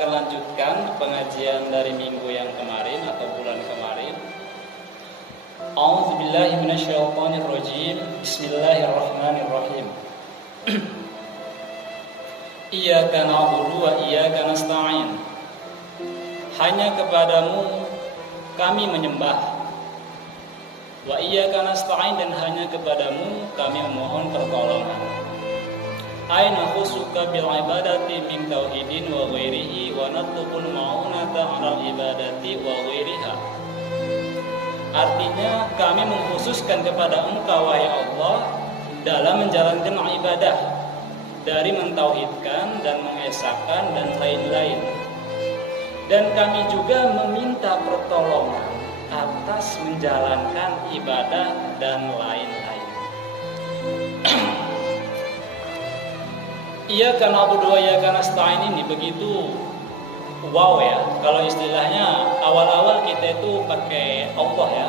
akan lanjutkan pengajian dari minggu yang kemarin atau bulan kemarin. A'udzubillahi minasyaitonirrajim. Bismillahirrahmanirrahim. Iyyaka na'budu wa iyyaka nasta'in. Hanya kepadamu kami menyembah. Wa iyyaka nasta'in, dan hanya kepadamu kami memohon pertolongan. Aina khusuka bil ibadati min tauhidin wa ghairihi wa natlubul ma'unata 'alal ibadati wa ghairiha. Artinya kami mengkhususkan kepada Engkau wahai Allah dalam menjalankan ibadah, dari mentauhidkan dan mengesahkan dan lain-lain. Dan kami juga meminta pertolongan atas menjalankan ibadah dan lain-lain. Iyyaka na'budu wa iyyaka nasta'in ini begitu wow ya. Kalau istilahnya awal-awal kita itu pakai Allah ya.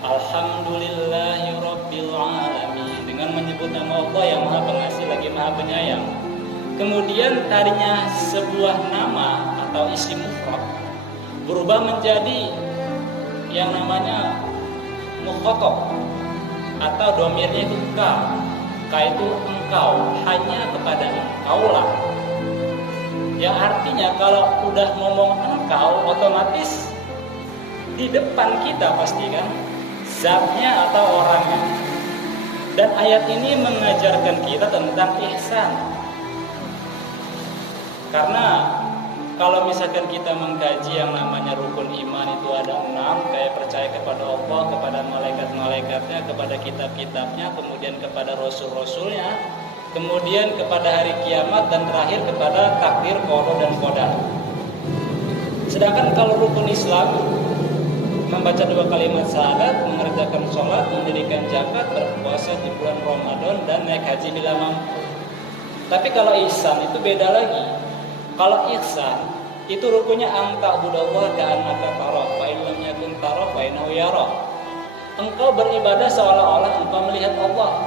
Alhamdulillahi rabbil alamin, dengan menyebut nama Allah yang Maha Pengasih lagi Maha Penyayang. Kemudian tadinya sebuah nama atau isim mufrad berubah menjadi yang namanya mukhatab atau domirnya itu ka. Ka itu engkau, hanya kepada engkau lah. Yang artinya kalau udah ngomong engkau, otomatis di depan kita pasti kan zatnya atau orangnya. Dan ayat ini mengajarkan kita tentang ihsan. Karena kalau misalkan kita mengkaji yang namanya rukun iman itu ada 6, kayak percaya kepada Allah, kepada malaikat-malaikatnya, kepada kitab-kitabnya, kemudian kepada rasul-rasulnya, kemudian kepada hari kiamat, dan terakhir kepada takdir, qada dan qadar. Sedangkan kalau rukun Islam, membaca 2 kalimat syahadat, mengerjakan sholat, mendirikan zakat, berpuasa di bulan Ramadan, dan naik haji bila mampu. Tapi kalau ihsan itu beda lagi. Kalau ihsan itu rukunnya anta budallah ka'annaka tarah fa in lam yakun tarah fa innahu yarah. Engkau beribadah seolah-olah engkau melihat Allah.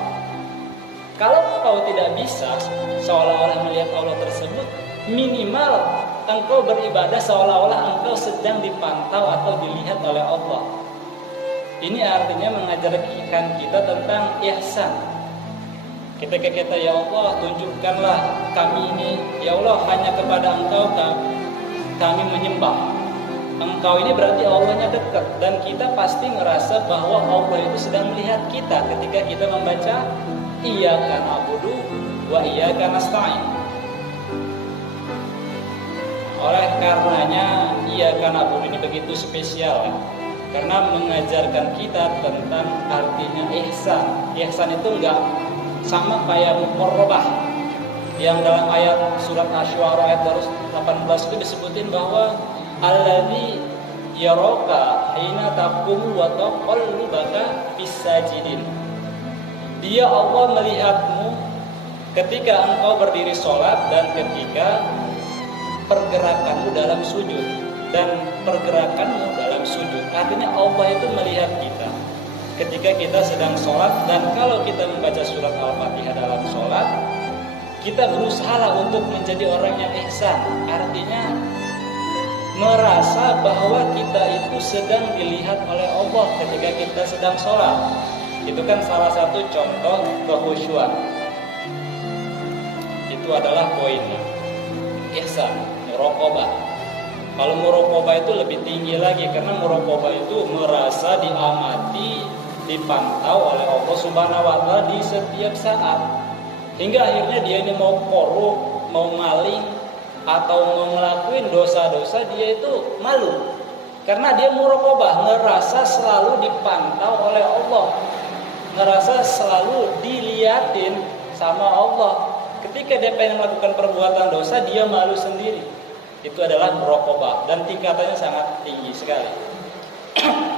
Kalau engkau tidak bisa seolah-olah melihat Allah tersebut, minimal engkau beribadah seolah-olah engkau sedang dipantau atau dilihat oleh Allah. Ini artinya mengajarkan kita tentang ihsan. Ketika kita ya Allah tunjukkanlah kami ini, ya Allah hanya kepada Engkau kami menyembah. Engkau ini berarti Allahnya dekat, dan kita pasti ngerasa bahwa Allah itu sedang melihat kita ketika kita membaca iyyaka na'budu wa iyyaka nasta'in. Oleh karenanya iyyaka na'budu ini begitu spesial karena mengajarkan kita tentang artinya ihsan. Ihsan itu enggak sama kayak muqarrabah yang dalam ayat surat Asy-Syu'ara ayat 18 itu disebutin bahwa alladzi yaraka hina taqumu wa taqallubaka fis-sajidin. Dia Allah melihatmu ketika engkau berdiri sholat dan ketika pergerakanmu dalam sujud. Dan pergerakanmu dalam sujud artinya Allah itu melihat kita ketika kita sedang sholat. Dan kalau kita membaca surat Al-Fatihah dalam sholat, kita berusaha untuk menjadi orang yang ihsan. Artinya merasa bahwa kita itu sedang dilihat oleh Allah ketika kita sedang sholat. Itu kan salah satu contoh kekhusyuan. Itu adalah poinnya ihsan, muraqabah. Kalau muraqabah itu lebih tinggi lagi, karena muraqabah itu merasa diamati, dipantau oleh Allah Subhanahu wa taala di setiap saat. Hingga akhirnya dia ini mau korup, mau maling, atau mau ngelakuin dosa-dosa, dia itu malu. Karena dia muraqabah, ngerasa selalu dipantau oleh Allah, ngerasa selalu diliatin sama Allah. Ketika dia pengen melakukan perbuatan dosa, dia malu sendiri. Itu adalah muraqabah, dan tingkatannya sangat tinggi sekali.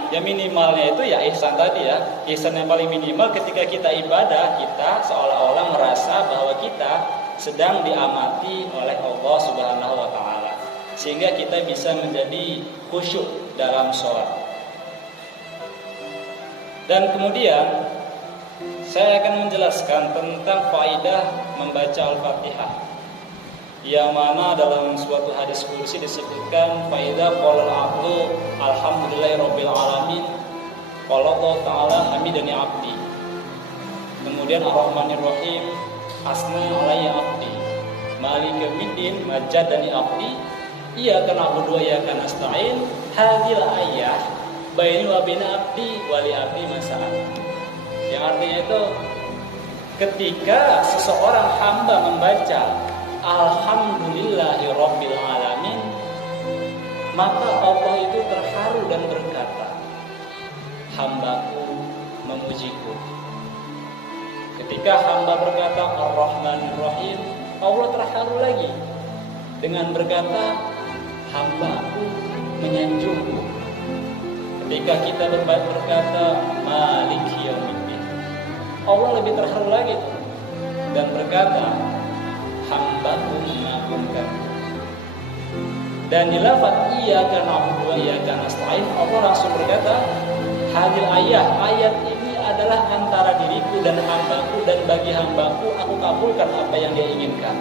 Ya minimalnya itu ya ihsan tadi ya. Ihsan yang paling minimal ketika kita ibadah, kita seolah-olah merasa bahwa kita sedang diamati oleh Allah Subhanahu wa taala, sehingga kita bisa menjadi khusyuk dalam sholat. Dan kemudian saya akan menjelaskan tentang faedah membaca Al-Fatihah, yang mana dalam suatu hadis qudsi disebutkan faida qala al-abdu alhamdulillahirabbil alamin qala Allah taala hamidani abdi. Kemudian ar-rahmanir rahim asna alayya abdi maliki yaumiddin majjadani abdi iyyaka na'budu wa iyyaka nasta'in. Hadhil ayah baini wa baina abdi wa li abdi masa'al. Yang artinya itu ketika seseorang hamba membaca alhamdulillahirabbil alamin, maka Allah itu terharu dan berkata, hambaku memujiku. Ketika hamba berkata ar-rahmanir rahim, Allah terharu lagi dengan berkata hambaku menyanjungku. Ketika kita berkata maliki yaumiddin, Allah lebih terharu lagi dan berkata hambaku mengagungkan. Dan di lafaz iyyaka na'budu wa iyyaka nasta'in, Allah langsung berkata hadil ayat ini adalah antara diriku dan hambaku, dan bagi hambaku aku kabulkan apa yang dia inginkan.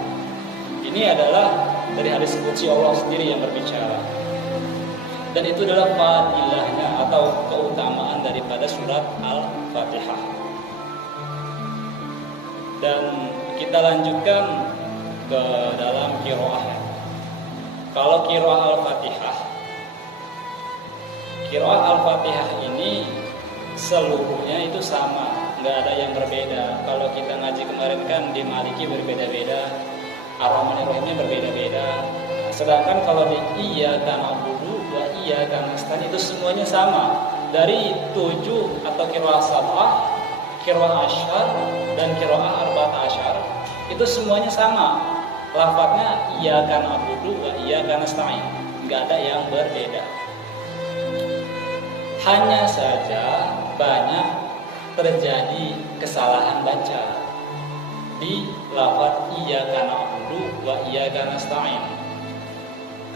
Ini adalah dari hadis qudsi Allah sendiri yang berbicara. Dan itu adalah fadilahnya atau keutamaan daripada surat Al-Fatihah. Dan kita lanjutkan ke dalam qiraah. Kalau qiraah Al-Fatihah, qiraah Al-Fatihah ini seluruhnya itu sama, nggak ada yang berbeda. Kalau kita ngaji kemarin kan di Maliki berbeda-beda, Ar-Rahmanir Rahimnya berbeda-beda. Sedangkan kalau di iyyaka na'budu wa iyyaka nasta'in itu semuanya sama. Dari 7 atau qiraah sab'ah, qiraah asyar dan qiraah arba'at asyar itu semuanya sama. Lafadznya iyyaka na'budu wa iyyaka nasta'in, enggak ada yang berbeda. Hanya saja banyak terjadi kesalahan baca di lafadz iyyaka na'budu wa iyyaka nasta'in.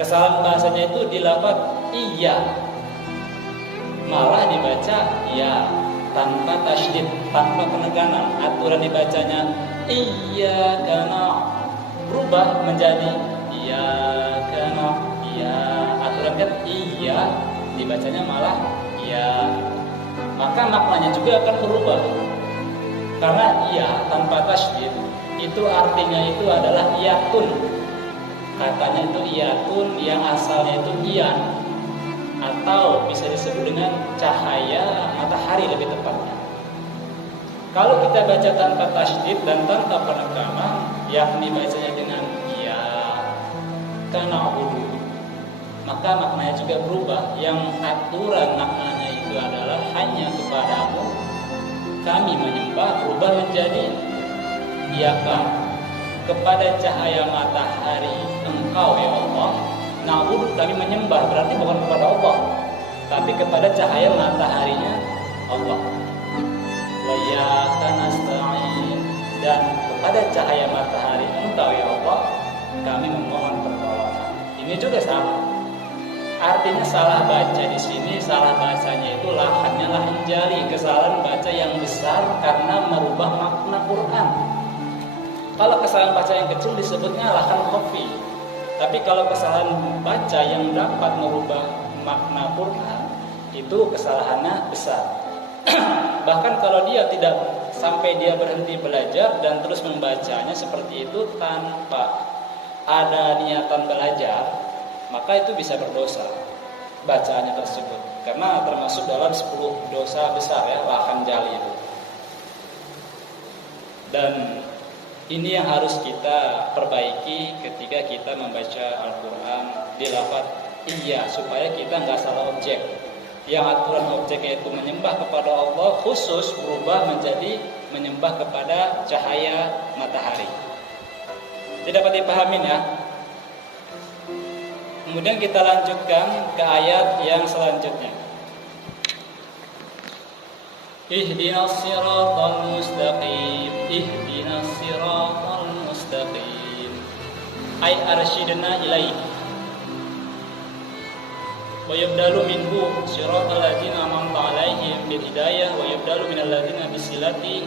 Kesalahan bahasanya itu di lafadz iya, malah dibaca ya tanpa tasydid, tanpa penekanan. Aturan dibacanya iyyaka na'budu berubah menjadi iyyaka na'budu, iya. Aturan kan iya, dibacanya malah iya. Maka maknanya juga akan berubah. Karena iya tanpa tasydid itu artinya itu adalah iyatun. Katanya itu iyatun yang asalnya itu iyan, atau bisa disebut dengan cahaya matahari lebih tepatnya. Kalau kita baca tanpa tasydid dan tanpa penekanan, yakni bacanya dengan iya kana udu, maka maknanya juga berubah. Yang aturan maknanya itu adalah hanya kepadamu kami menyembah, berubah menjadi iyaka, kepada cahaya matahari engkau ya Allah. Na'budu kami menyembah, berarti bukan kepada Allah, tapi kepada cahaya mataharinya Allah. Wa iyyaka nasta'in, dan kepada cahaya matahari engkau ya Allah kami memohon pertolongan. Ini juga sama. Artinya salah baca di sini, salah bacanya itu lahannya lahan jari, kesalahan baca yang besar karena merubah makna Quran. Kalau kesalahan baca yang kecil disebutnya lahan khafi. Tapi kalau kesalahan baca yang dapat merubah makna Quran, itu kesalahannya besar. Bahkan kalau dia tidak sampai dia berhenti belajar dan terus membacanya seperti itu tanpa ada niatan belajar, maka itu bisa berdosa bacaannya tersebut. Karena termasuk dalam 10 dosa besar ya, lahan jali itu. Dan ini yang harus kita perbaiki ketika kita membaca Al-Quran di lafadz iya, supaya kita nggak salah objek. Yang aturan objeknya itu menyembah kepada Allah, khusus berubah menjadi menyembah kepada cahaya matahari. Tidak dapat dipahamin ya. Kemudian kita lanjutkan ke ayat yang selanjutnya. Ihdinas siratal mustaqim, ihdinas siratal mustaqim. Ay arsyidna ilaihi. Wa yabdalu minhu siratal ladzina an'amta 'alaihim bil hidayah wa yabdalu minal ladzina bisilati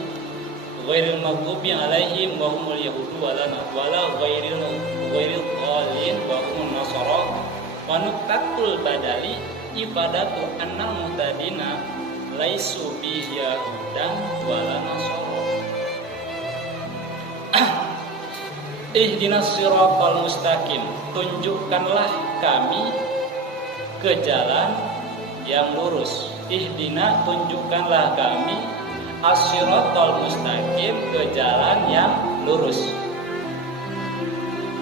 ghairil maghdubi alaihim wa humul yahudu wala ghairil dhalin wa humun nasara wa nuqtatul badali ibadatu annal muhtadina laisu bi yahudan wala nasara. Ihdinas siratal mustaqim, tunjukkanlah kami ke jalan yang lurus. Ihdina, tunjukkanlah kami as-siratal mustaqim, ke jalan yang lurus.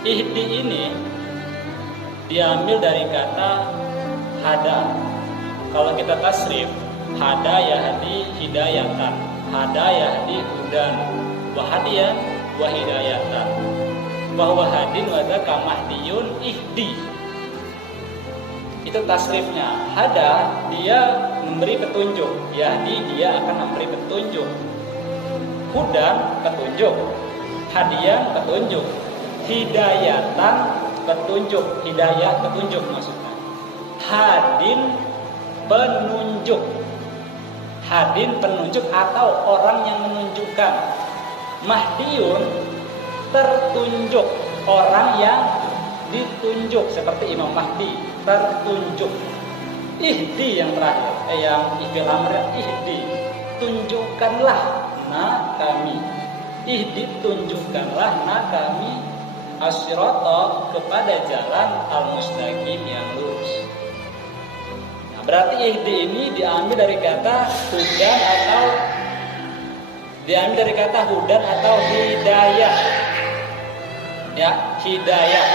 Ihdi ini diambil dari kata hada. Kalau kita tasrif, hada yahdi hidayatan, hada yahdi hudan, wa hadiyan wa hidayatan. Bahwa hadin wada kamahdiyun ihdi, itu tasrifnya. Hada dia memberi petunjuk, yahdi dia akan memberi petunjuk, hudan petunjuk, hadiyan petunjuk, hidayatan petunjuk, hidayah petunjuk maksudnya. Hadin penunjuk, hadin penunjuk atau orang yang menunjukkan. Mahdiyun tertunjuk, orang yang ditunjuk, seperti Imam Mahdi tertunjuk. Ihdi yang terakhir, yang ibil amr, ihdi, tunjukkanlah na kami. Ihdi, tunjukkanlah na kami as-sirata, kepada jalan al-mustaqim yang lurus. Nah, berarti ihdi ini diambil dari kata hudan atau hidayah. Ya, hidayah.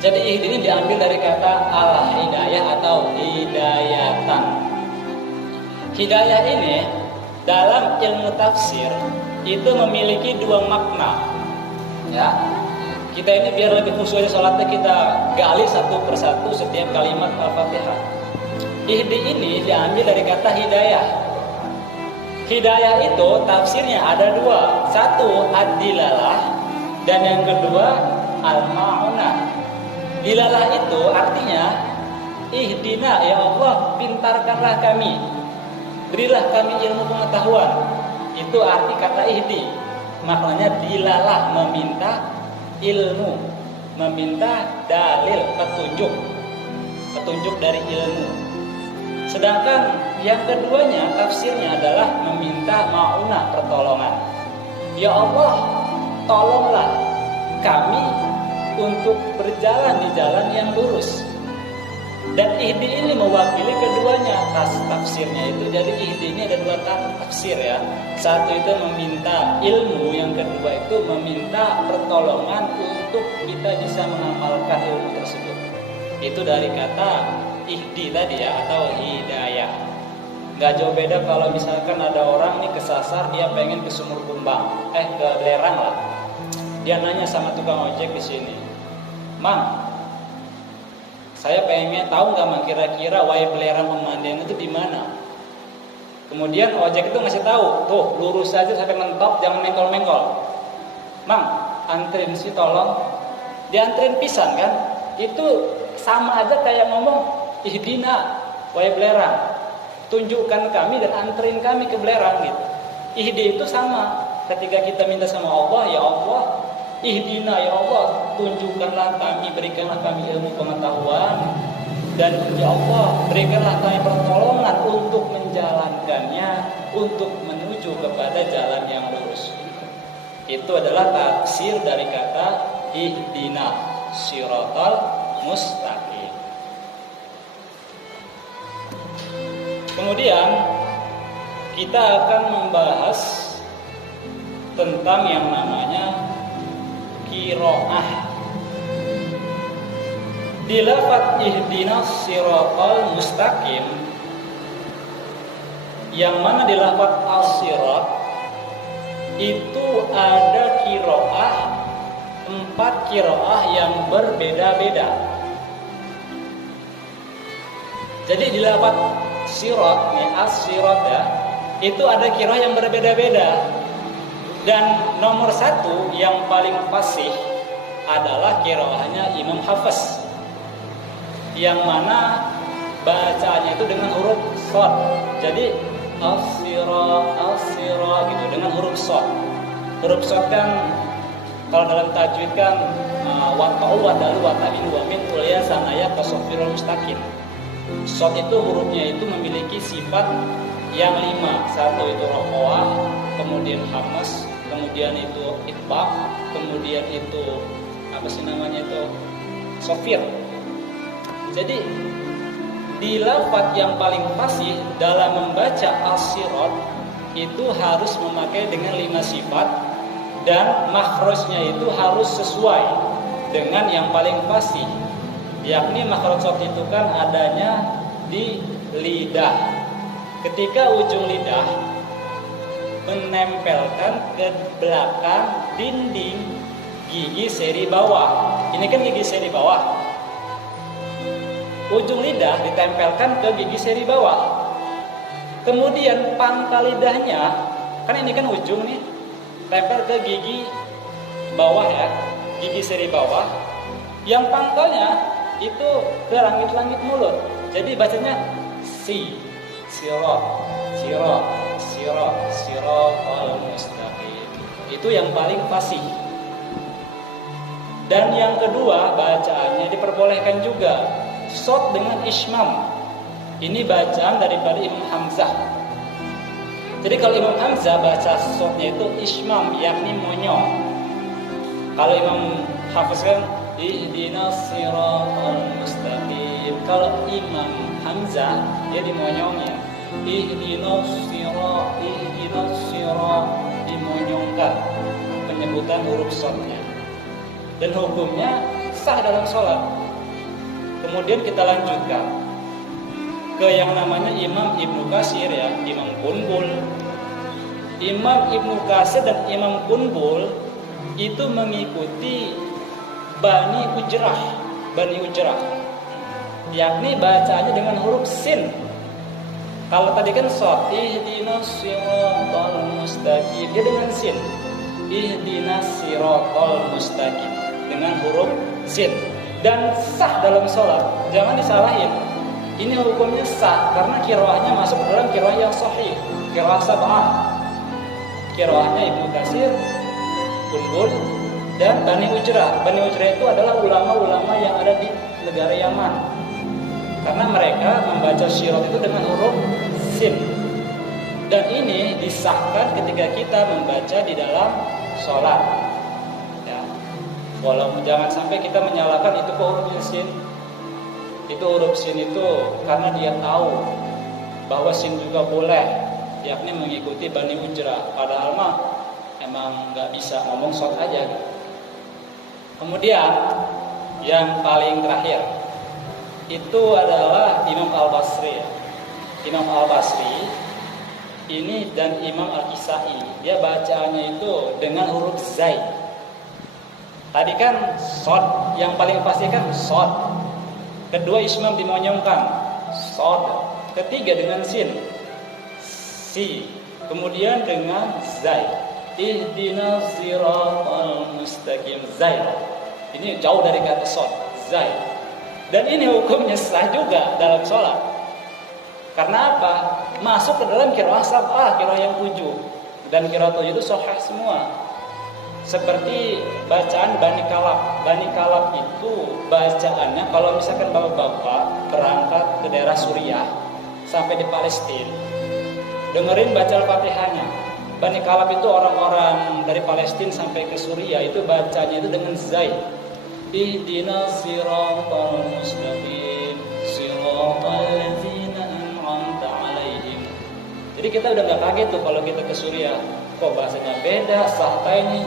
Jadi ini diambil dari kata al-hidayah atau hidayatan. Hidayah ini dalam ilmu tafsir itu memiliki dua makna. Ya. Kita ini biar lebih khusyuk salatnya, kita gali satu persatu setiap kalimat Al-Fatihah. Ihdi ini diambil dari kata hidayah. Hidayah itu tafsirnya ada dua. Satu ad-dilalah dan yang kedua al-ma'unah. Dilalah itu artinya ihdina, ya Allah pintarkanlah kami, berilah kami ilmu pengetahuan. Itu arti kata ihdi. Maknanya dilalah, meminta ilmu, meminta dalil, petunjuk dari ilmu. Sedangkan yang keduanya tafsirnya adalah meminta ma'unah, pertolongan. Ya Allah, tolonglah kami untuk berjalan di jalan yang lurus. Dan ihdi ini mewakili keduanya. Tafsirnya itu, jadi ihdi ini ada dua tafsir ya. Satu itu meminta ilmu, yang kedua itu meminta pertolongan untuk kita bisa mengamalkan ilmu tersebut. Itu dari kata ihdi tadi ya, atau hidayah. Gak jauh beda kalau misalkan ada orang nih kesasar, dia pengen ke Sumur Kumbang, ke Belerang lah. Dia nanya sama tukang ojek di sini, "Mang, saya pengen tahu nggak Mang, kira-kira Wai Belerang pemandian itu di mana?" Kemudian ojek itu ngasih tahu, tuh lurus saja sampai mentok, jangan mengkol-mengkol. "Mang, antrin sih tolong." Diantrin pisan kan? Itu sama aja kayak ngomong ihdina Wai Belerang, tunjukkan kami dan antrin kami ke Belerang gitu. Ihdi itu sama. Ketika kita minta sama Allah, ya Allah, ihdina, ya Allah, tunjukkanlah kami, berikanlah kami ilmu pengetahuan, dan ya Allah, berikanlah kami pertolongan untuk menjalankannya, untuk menuju kepada jalan yang lurus. Itu adalah tafsir dari kata ihdina siratal mustaqim. Kemudian kita akan membahas tentang yang namanya qiraah. Di lafaz ihdinas siratal mustaqim, yang mana di lafaz as-sirat itu ada qiraah, 4 qiraah yang berbeda-beda. Jadi di lafaz sirat nih, as-sirat ya, itu ada qiraah yang berbeda-beda. Dan nomor 1 yang paling fasih adalah qiraahnya Imam Hafiz, yang mana bacaannya itu dengan huruf shad. Jadi al-sira gitu dengan huruf shad. Huruf shad kan kalau dalam tajwid kan wata'u wadalu wata'in wa min ulya sanaya kasofirul mustaqim. Shad itu hurufnya itu memiliki sifat yang 5. Satu itu rokoah, kemudian hamas, kemudian itu itbaq, kemudian itu apa sih namanya itu sofir. Jadi di lafaz yang paling fasih dalam membaca al-sirat itu harus memakai dengan 5 sifat, dan makhrajnya itu harus sesuai dengan yang paling fasih, yakni makhraj shad itu kan adanya di lidah. Ketika ujung lidah menempelkan ke belakang dinding gigi seri bawah. Ini kan gigi seri bawah. Ujung lidah ditempelkan ke gigi seri bawah. Kemudian pangkal lidahnya, kan ini kan ujung nih, tempel ke gigi bawah ya, gigi seri bawah. Yang pangkalnya itu ke langit-langit mulut. Jadi bacanya sirat al mustaqim. Itu yang paling fasih. Dan yang kedua, bacaannya diperbolehkan juga shad dengan ismam. Ini bacaan daripada Imam Hamzah. Jadi kalau Imam Hamzah baca shadnya itu ismam, yakni monyong. Kalau Imam Hafiz kan ihdinas siratal mustaqim. Kalau Imam Hamzah dia dimonyongin, ihdinas sirat, dimonyongkan penyebutan huruf shadnya. Dan hukumnya sah dalam sholat. Kemudian kita lanjutkan ke yang namanya Imam Ibnu Katsir ya, Imam Qunbul. Imam Ibnu Katsir dan Imam Qunbul itu mengikuti Bani Ujrah, yakni bacaannya dengan huruf sin. Kalau tadi kan shad, ihdinas siratal mustaqim, dia dengan sin. Ihdinas siratal mustaqim dengan huruf sin. Dan sah dalam sholat, jangan disalahin. Ini hukumnya sah karena qiraahnya masuk ke dalam qiraah yang sahih, qiraah sab'ah. Qiraahnya Ibnu Katsir, Qunbul, dan Bani Ujrah. Bani Ujrah itu adalah ulama-ulama yang ada di negara Yaman. Karena mereka membaca syirat itu dengan huruf sin. Dan ini disahkan ketika kita membaca di dalam sholat. Ya. Walau jangan sampai kita menyalahkan itu ke huruf sin. Itu huruf sin itu karena dia tahu bahwa sin juga boleh, yakni mengikuti Bani Ujrah. Padahal mah emang nggak bisa ngomong short aja. Kemudian yang paling terakhir itu adalah Imam Al-Basri. Imam Al-Basri ini dan Imam Al-Kisai, dia bacaannya itu dengan huruf zai. Tadi kan shad, yang paling pasti kan shad. Kedua ismam dimonyongkan, shad. Ketiga dengan sin, si. Kemudian dengan zai. Ihdinas siratal mustaqim, zai. Ini jauh dari kata shad, zai. Dan ini hukumnya sah juga dalam sholat. Karena apa? Masuk ke dalam qiraah sab'ah, qiraah yang 7. Dan qiraah 7 itu sahih semua. Seperti bacaan Bani Kalab. Bani Kalab itu bacaannya kalau misalkan bapak-bapak berangkat ke daerah Suriah sampai di Palestina, dengerin baca Al-Fatihahnya. Bani Kalab itu orang-orang dari Palestina sampai ke Suriah itu bacanya itu dengan zai. Ihdinas siratal mustaqim, siratal ladzina an'amta 'alaihim. Jadi kita udah enggak kaget tuh kalau kita ke Suriah, kok bahasanya beda, sah ini.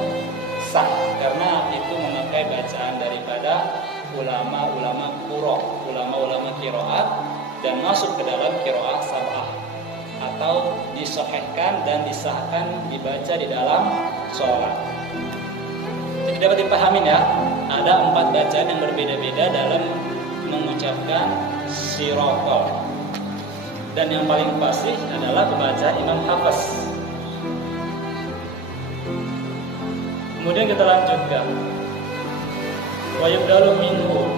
Sah karena itu memakai bacaan daripada ulama-ulama qurra, ulama-ulama qiraat, dan masuk ke dalam qiraah sab'ah atau disahihkan dan disahkan dibaca di dalam sholat. Jadi dapat dipahamin ya, ada 4 bacaan yang berbeda-beda dalam mengucapkan siratal. Dan yang paling pasti adalah pembacaan Imam Hafiz. Kemudian kita lanjutkan. wa yubdalu minhu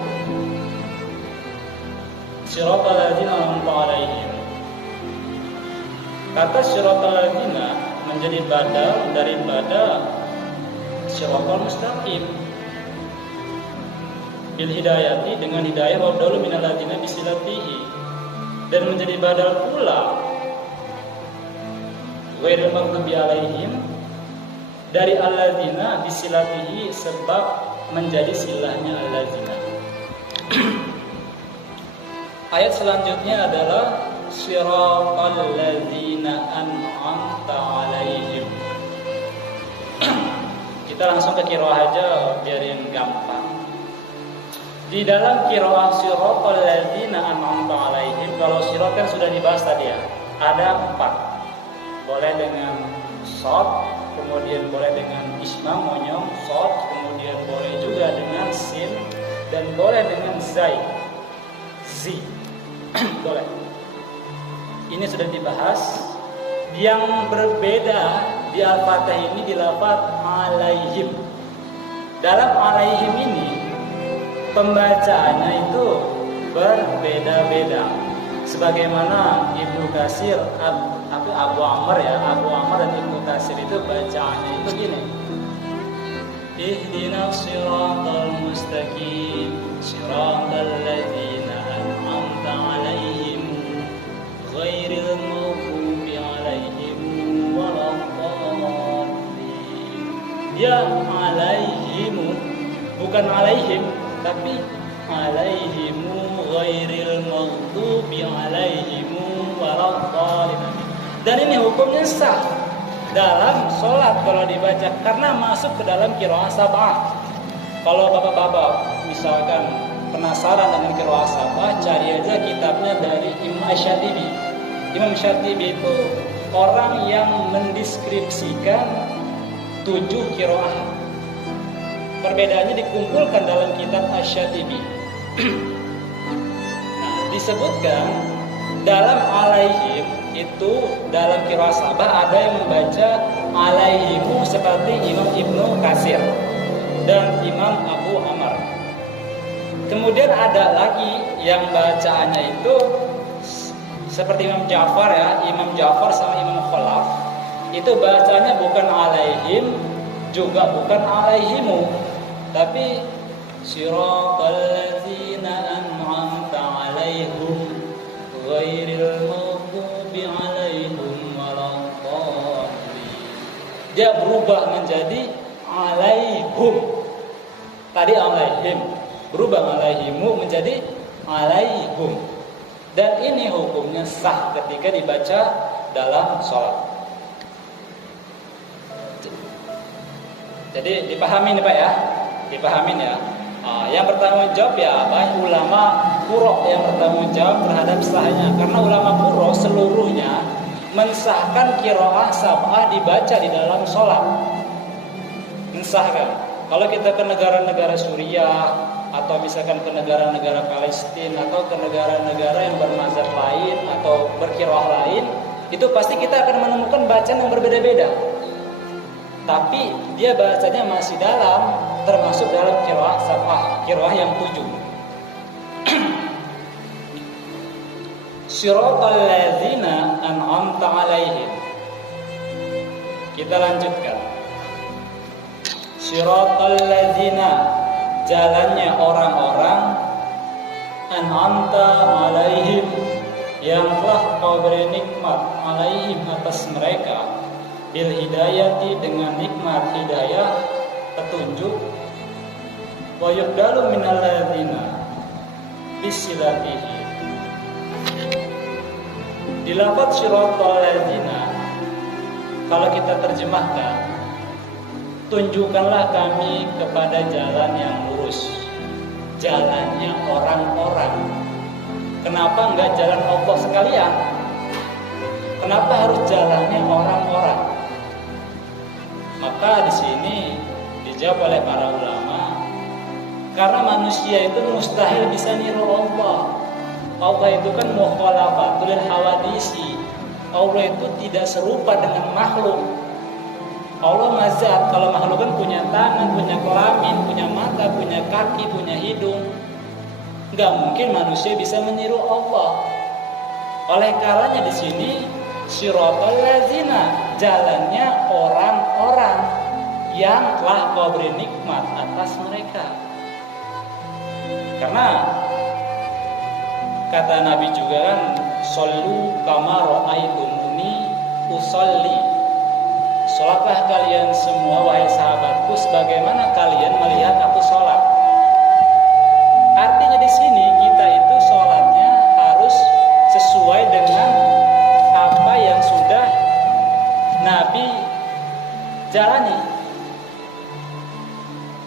siratal ladzina an'amta 'alaihim. Kata siratal ladzina menjadi badal daripada siratal mustaqim. Bil hidayati dengan hidayah, wa yubdalu minal ladzina bisilatihi, dan menjadi badal pula ghairil maghdubi 'alaihim dari alladzina bisilatihi sebab menjadi silahnya alladzina. Ayat selanjutnya adalah siratal ladzina an'amta 'alaihim. Kita langsung ke qiraah aja biarin gampang. Di dalam qiraah siratal ladzina an'amta 'alaihim, kalau sirat kan sudah dibahas tadi ya. Ada 4. Boleh dengan shad, kemudian boleh dengan ismam monyong shad, kemudian boleh juga dengan sin, dan boleh dengan zai. Boleh. Ini sudah dibahas. Yang berbeda di Al-Fatihah ini di lafaz alaihim. Dalam alaihim ini pembacaannya itu berbeda-beda. Sebagaimana Ibnu Katsir, Abu Amr dan Ibnu Katsir itu bacaannya itu gini. Ihdinas siratal mustaqim, siratal ladzina an'amta 'alaihim, ghairil maghdubi 'alaihim waladdallin. Ya alaihim, bukan alaihim, tapi alaihimu ghairil maghdubi 'alaihim waladdallin. Dan ini hukumnya sah dalam sholat kalau dibaca, karena masuk ke dalam qiraah sab'ah. Kalau bapak-bapak misalkan penasaran dengan qiraah sab'ah, cari aja kitabnya dari Imam Syatibi. Imam Syatibi itu orang yang mendeskripsikan 7 qiraah. Perbedaannya dikumpulkan dalam kitab Asy-Syatibi. Nah, disebutkan dalam alaihim itu dalam qiraah sab'ah ada yang membaca alaihimu seperti Imam Ibnu Katsir dan Imam Abu Amr. Kemudian ada lagi yang bacaannya itu seperti Imam Ja'far ya, Imam Ja'far sama Imam Khalaf. Itu bacanya bukan alaihim, juga bukan alaihimu, tapi siratal ladzina an'amta 'alaihim ghairil maghdubi 'alaihim waladdallin. Dia berubah menjadi alaihum. Tadi alaihim, berubah alaihimu menjadi alaihum. Dan ini hukumnya sah ketika dibaca dalam sholat. Jadi dipahami nih Pak ya, dipahamin ya. Yang bertanggung jawab ya Pak, ulama qurra yang bertanggung jawab terhadap sahnya. Karena ulama qurra seluruhnya mensahkan qiraah sab'ah dibaca di dalam sholat. Mensahkan. Kalau kita ke negara-negara Suriah atau misalkan ke negara-negara Palestina atau ke negara-negara yang bermazhab lain atau berqiraah lain, itu pasti kita akan menemukan bacaan yang berbeda-beda. Tapi dia bahasanya masih dalam, termasuk dalam qiraah sab'ah, qiraah yang 7. Siratal ladzina an'amta 'alaihim. Kita lanjutkan. Siratal ladzina, jalannya orang-orang, an'amta 'alaihim, yang telah kau beri nikmat, 'alaihim atas mereka, bil hidayati dengan nikmat hidayah, petunjuk, wa yubdalu minal ladzina bisilatihi. Di lafaz siratal ladzina, kalau kita terjemahkan, tunjukkanlah kami kepada jalan yang lurus, jalannya orang-orang. Kenapa enggak jalan Allah sekalian? Kenapa harus jalannya orang-orang? Maka di sini dijawab oleh para ulama, karena manusia itu mustahil bisa niru Allah. Allah itu kan mukhalafatul hawadisi. Allah itu tidak serupa dengan makhluk. Allah mazat, kalau makhluk kan punya tangan, punya kelamin, punya mata, punya kaki, punya hidung. Nggak mungkin manusia bisa meniru Allah. Oleh karenanya di sini siratal ladzina, jalannya orang-orang yang telah Kau beri nikmat atas mereka. Karena kata Nabi juga kan, shollu kama ra'aitumuni usolli. Salatlah kalian semua wahai sahabatku sebagaimana kalian melihat aku salat. Artinya di sini kita itu salatnya harus sesuai dengan apa yang sudah Nabi jalani.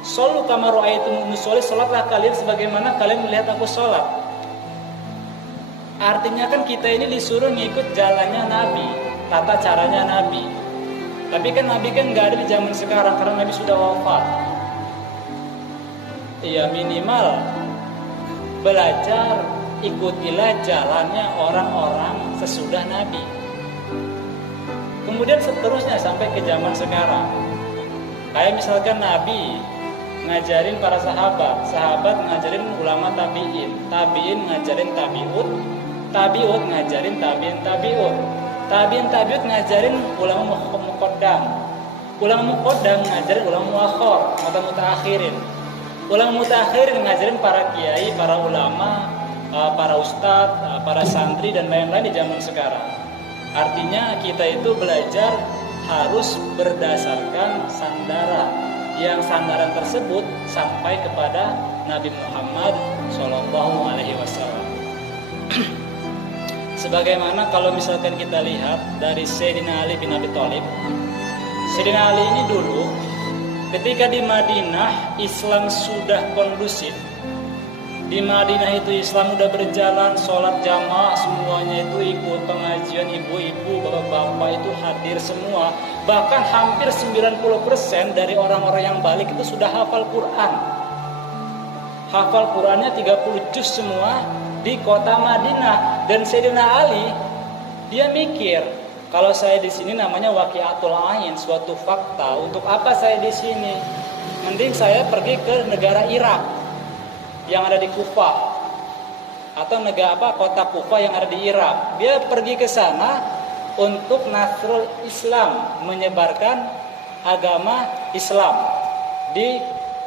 Shollu kama ra'aitumuni usolli, salatlah kalian sebagaimana kalian melihat aku salat. Artinya kan kita ini disuruh ngikut jalannya Nabi, tata caranya Nabi. Tapi kan Nabi kan nggak ada di zaman sekarang karena Nabi sudah wafat. Ya minimal belajar, ikutilah jalannya orang-orang sesudah Nabi. Kemudian seterusnya sampai ke zaman sekarang. Kayak misalkan Nabi ngajarin para sahabat, sahabat ngajarin ulama tabi'in, tabi'in ngajarin tabi'ut, tabi'ut ngajarin tabi'in tabi'ut, tabi'in tabi'ut ngajarin ulama muqaddam, ulama muqaddam ngajarin ulama muakhir, mutaakhirin, ulama mutaakhirin ngajarin para kiai, para ulama, para ustadz, para santri dan lain-lain di zaman sekarang. Artinya kita itu belajar harus berdasarkan sandaran, yang sandaran tersebut sampai kepada Nabi Muhammad SAW. Sebagaimana kalau misalkan kita lihat dari Sayyidina Ali bin Abi Thalib, Sayyidina Ali ini dulu ketika di Madinah Islam sudah kondusif, di Madinah itu Islam sudah berjalan, sholat jamaah semuanya itu ikut pengajian, ibu-ibu, bapak-bapak itu hadir semua. Bahkan hampir 90% dari orang-orang yang balik itu sudah hafal Quran. Hafal Qurannya 30 juz semua di kota Madinah. Dan Sayyidina Ali dia mikir, kalau saya di sini namanya waqi'atul ain, suatu fakta. Untuk apa saya di sini? Mending saya pergi ke negara Irak yang ada di Kufah, atau kota Kufah yang ada di Irak. Dia pergi ke sana untuk nasrul Islam, menyebarkan agama Islam di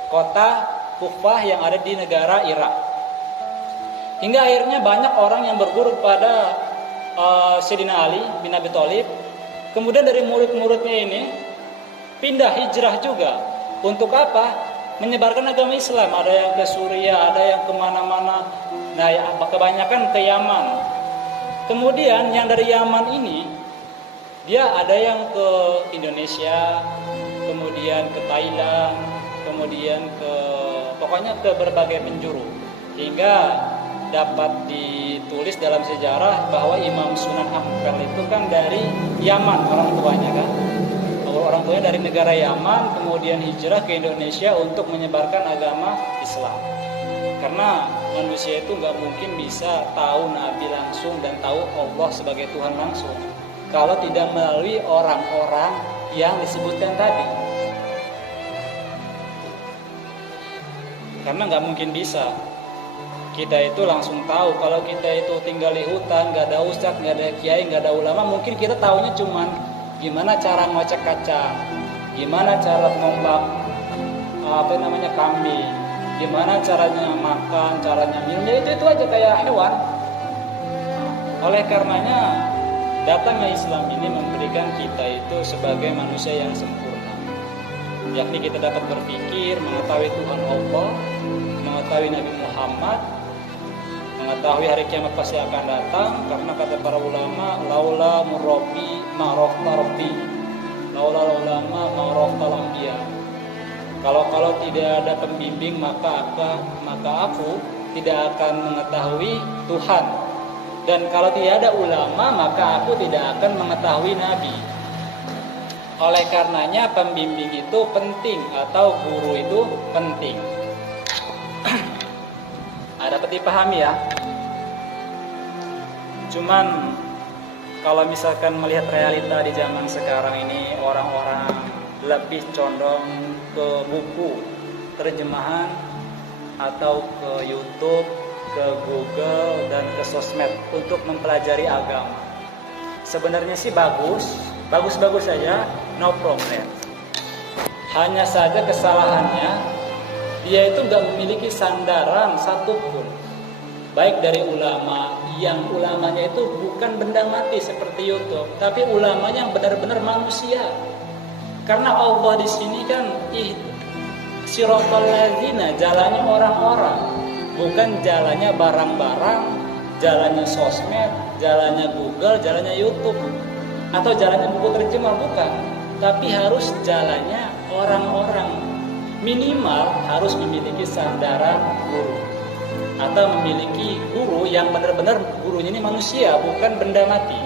kota Kufah yang ada di negara Irak. Hingga akhirnya banyak orang yang berguru kepada Sayyidina Ali bin Abi Thalib. Kemudian dari murid-muridnya ini pindah hijrah juga. Untuk apa? Menyebarkan agama Islam. Ada yang ke Suriah, ada yang kemana-mana. Nah, ya, kebanyakan ke Yaman. Kemudian yang dari Yaman ini, dia ada yang ke Indonesia, kemudian ke Thailand, kemudian pokoknya ke berbagai penjuru. Hingga dapat ditulis dalam sejarah bahwa Imam Sunan Ampel itu kan dari Yaman orang tuanya kan. Orang tuanya dari negara Yaman, kemudian hijrah ke Indonesia untuk menyebarkan agama Islam. Karena manusia itu nggak mungkin bisa tahu Nabi langsung dan tahu Allah sebagai Tuhan langsung kalau tidak melalui orang-orang yang disebutkan tadi. Karena nggak mungkin bisa kita itu langsung tahu. Kalau kita itu tinggal di hutan, nggak ada ustadz, nggak ada kiai, nggak ada ulama, mungkin kita taunya cuman gimana cara ngocek kacang, gimana cara ngombak kambing, gimana caranya makan, caranya minum, itu aja kayak hewan. Oleh karenanya datangnya Islam ini memberikan kita itu sebagai manusia yang sempurna, yakni kita dapat berpikir, mengetahui Tuhan Allah, mengetahui Nabi Muhammad, mengetahui hari kiamat pasti akan datang. Karena kata para ulama, laula murabbi ma'rafta rabbi, laula ulama ma'rafta anbiya. Kalau tidak ada pembimbing maka aku tidak akan mengetahui Tuhan. Dan kalau tidak ada ulama maka aku tidak akan mengetahui Nabi. Oleh karenanya pembimbing itu penting, atau guru itu penting. Dapat dipahami ya. Cuman kalau misalkan melihat realita di zaman sekarang ini, orang-orang lebih condong ke buku terjemahan atau ke YouTube, ke Google dan ke sosmed untuk mempelajari agama. Sebenarnya sih bagus saja, no problem. Hanya saja kesalahannya dia itu nggak memiliki sandaran satupun, baik dari ulama yang ulamanya itu bukan benda mati seperti YouTube, tapi ulamanya yang benar-benar manusia. Karena Allah di sini kan siratal ladzina, jalannya orang-orang, bukan jalannya barang-barang, jalannya sosmed, jalannya Google, jalannya YouTube, atau jalannya buku terjemah, bukan. Tapi harus jalannya orang-orang. Minimal harus memiliki sandaran guru, atau memiliki guru yang benar-benar gurunya ini manusia, bukan benda mati.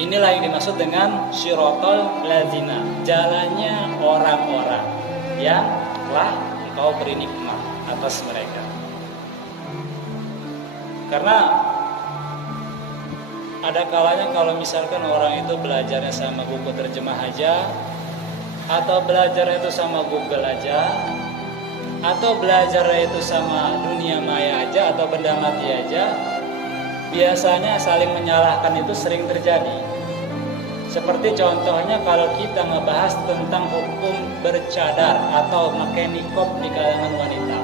Inilah yang dimaksud dengan siratal ladzina, jalannya orang-orang yang telah engkau beri nikmat atas mereka. Karena ada kalanya kalau misalkan orang itu belajarnya sama buku terjemah aja, atau belajar itu sama Google aja, atau belajar itu sama dunia maya aja atau benda mati aja, biasanya saling menyalahkan itu sering terjadi. Seperti contohnya kalau kita ngebahas tentang hukum bercadar atau pakai niqab di kalangan wanita.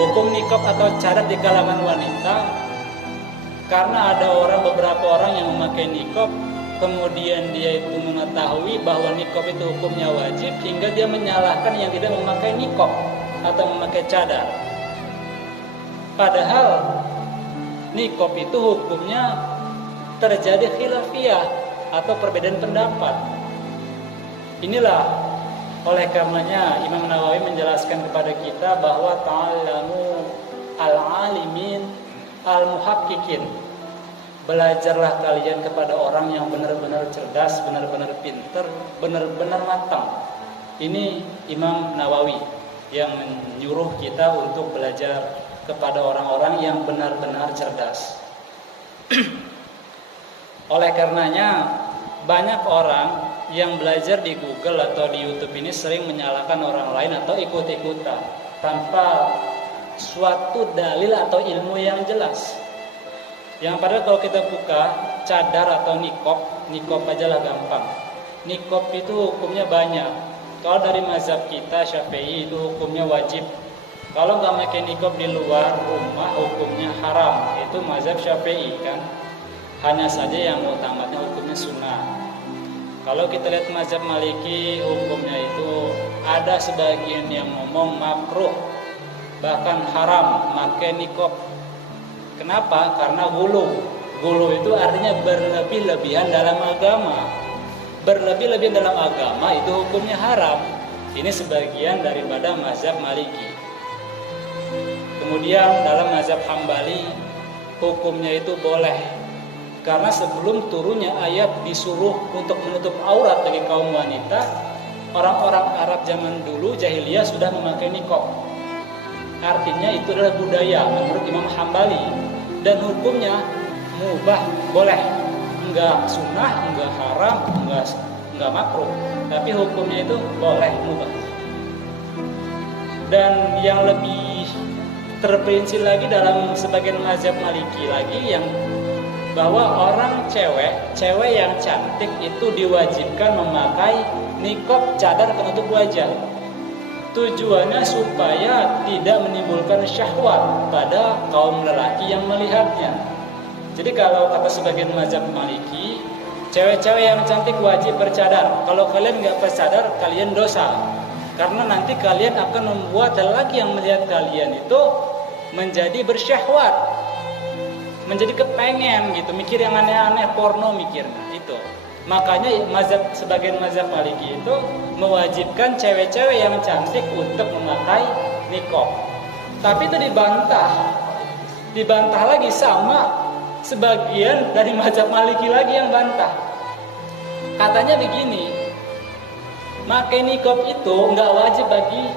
Hukum niqab atau cadar di kalangan wanita, karena ada beberapa orang yang memakai niqab, kemudian dia itu mengetahui bahwa niqab itu hukumnya wajib, hingga dia menyalahkan yang tidak memakai niqab atau memakai cadar. Padahal niqab itu hukumnya terjadi khilafiyah atau perbedaan pendapat. Inilah oleh karenanya Imam Nawawi menjelaskan kepada kita bahwa ta'allamu al-alimin al-muhaqqiqin. Belajarlah kalian kepada orang yang benar-benar cerdas, benar-benar pintar, benar-benar matang. Ini Imam Nawawi yang menyuruh kita untuk belajar kepada orang-orang yang benar-benar cerdas. Oleh karenanya banyak orang yang belajar di Google atau di YouTube ini sering menyalahkan orang lain atau ikut-ikutan tanpa suatu dalil atau ilmu yang jelas. Yang padahal kalau kita buka cadar atau niqab aja lah gampang. Niqab itu hukumnya banyak. Kalau dari mazhab kita Syafi'i itu hukumnya wajib. Kalau nggak pakai niqab di luar rumah hukumnya haram. Itu mazhab Syafi'i kan. Hanya saja yang utamanya hukumnya sunnah. Kalau kita lihat mazhab Maliki, hukumnya itu ada sebagian yang ngomong makruh, bahkan haram pakai niqab. Kenapa? Karena gulu itu artinya berlebih-lebihan dalam agama. Berlebih-lebihan dalam agama itu hukumnya haram. Ini sebagian daripada mazhab Maliki. Kemudian dalam mazhab Hambali hukumnya itu boleh. Karena sebelum turunnya ayat disuruh untuk menutup aurat bagi kaum wanita, orang-orang Arab zaman dulu jahiliyah sudah memakai niqab. Artinya itu adalah budaya menurut Imam Hambali, dan hukumnya mubah, boleh, enggak sunnah, enggak haram, enggak makruh, tapi hukumnya itu boleh, mubah. Dan yang lebih terperinci lagi dalam sebagian mazhab Maliki lagi, yang bahwa orang cewek yang cantik itu diwajibkan memakai niqab, cadar penutup wajah. Tujuannya supaya tidak menimbulkan syahwat pada kaum lelaki yang melihatnya. Jadi kalau kata sebagian mazhab Maliki, cewek-cewek yang cantik wajib bercadar. Kalau kalian nggak bercadar, kalian dosa. Karena nanti kalian akan membuat lelaki yang melihat kalian itu menjadi bersyahwat, menjadi kepengen gitu, mikir yang aneh-aneh, porno mikirnya itu. Makanya sebagian mazhab Maliki itu mewajibkan cewek-cewek yang cantik untuk memakai niqab. Tapi itu dibantah lagi sama sebagian dari mazhab Maliki lagi yang bantah. Katanya begini, pakai niqab itu nggak wajib bagi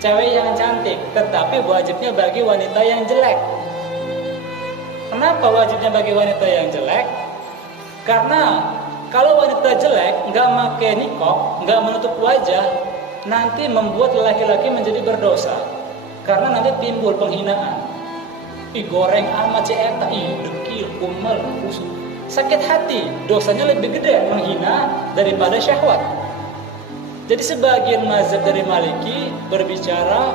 cewek yang cantik, tetapi wajibnya bagi wanita yang jelek. Kenapa wajibnya bagi wanita yang jelek? Karena Kalau wanita jelek, nggak pakai niqab, nggak menutup wajah, nanti membuat laki-laki menjadi berdosa. Karena nanti timbul penghinaan. Ih goreng amat ceeta, ih dekil, kumel, kusut. Sakit hati, dosanya lebih gede menghina daripada syahwat. Jadi sebagian mazhab dari Maliki berbicara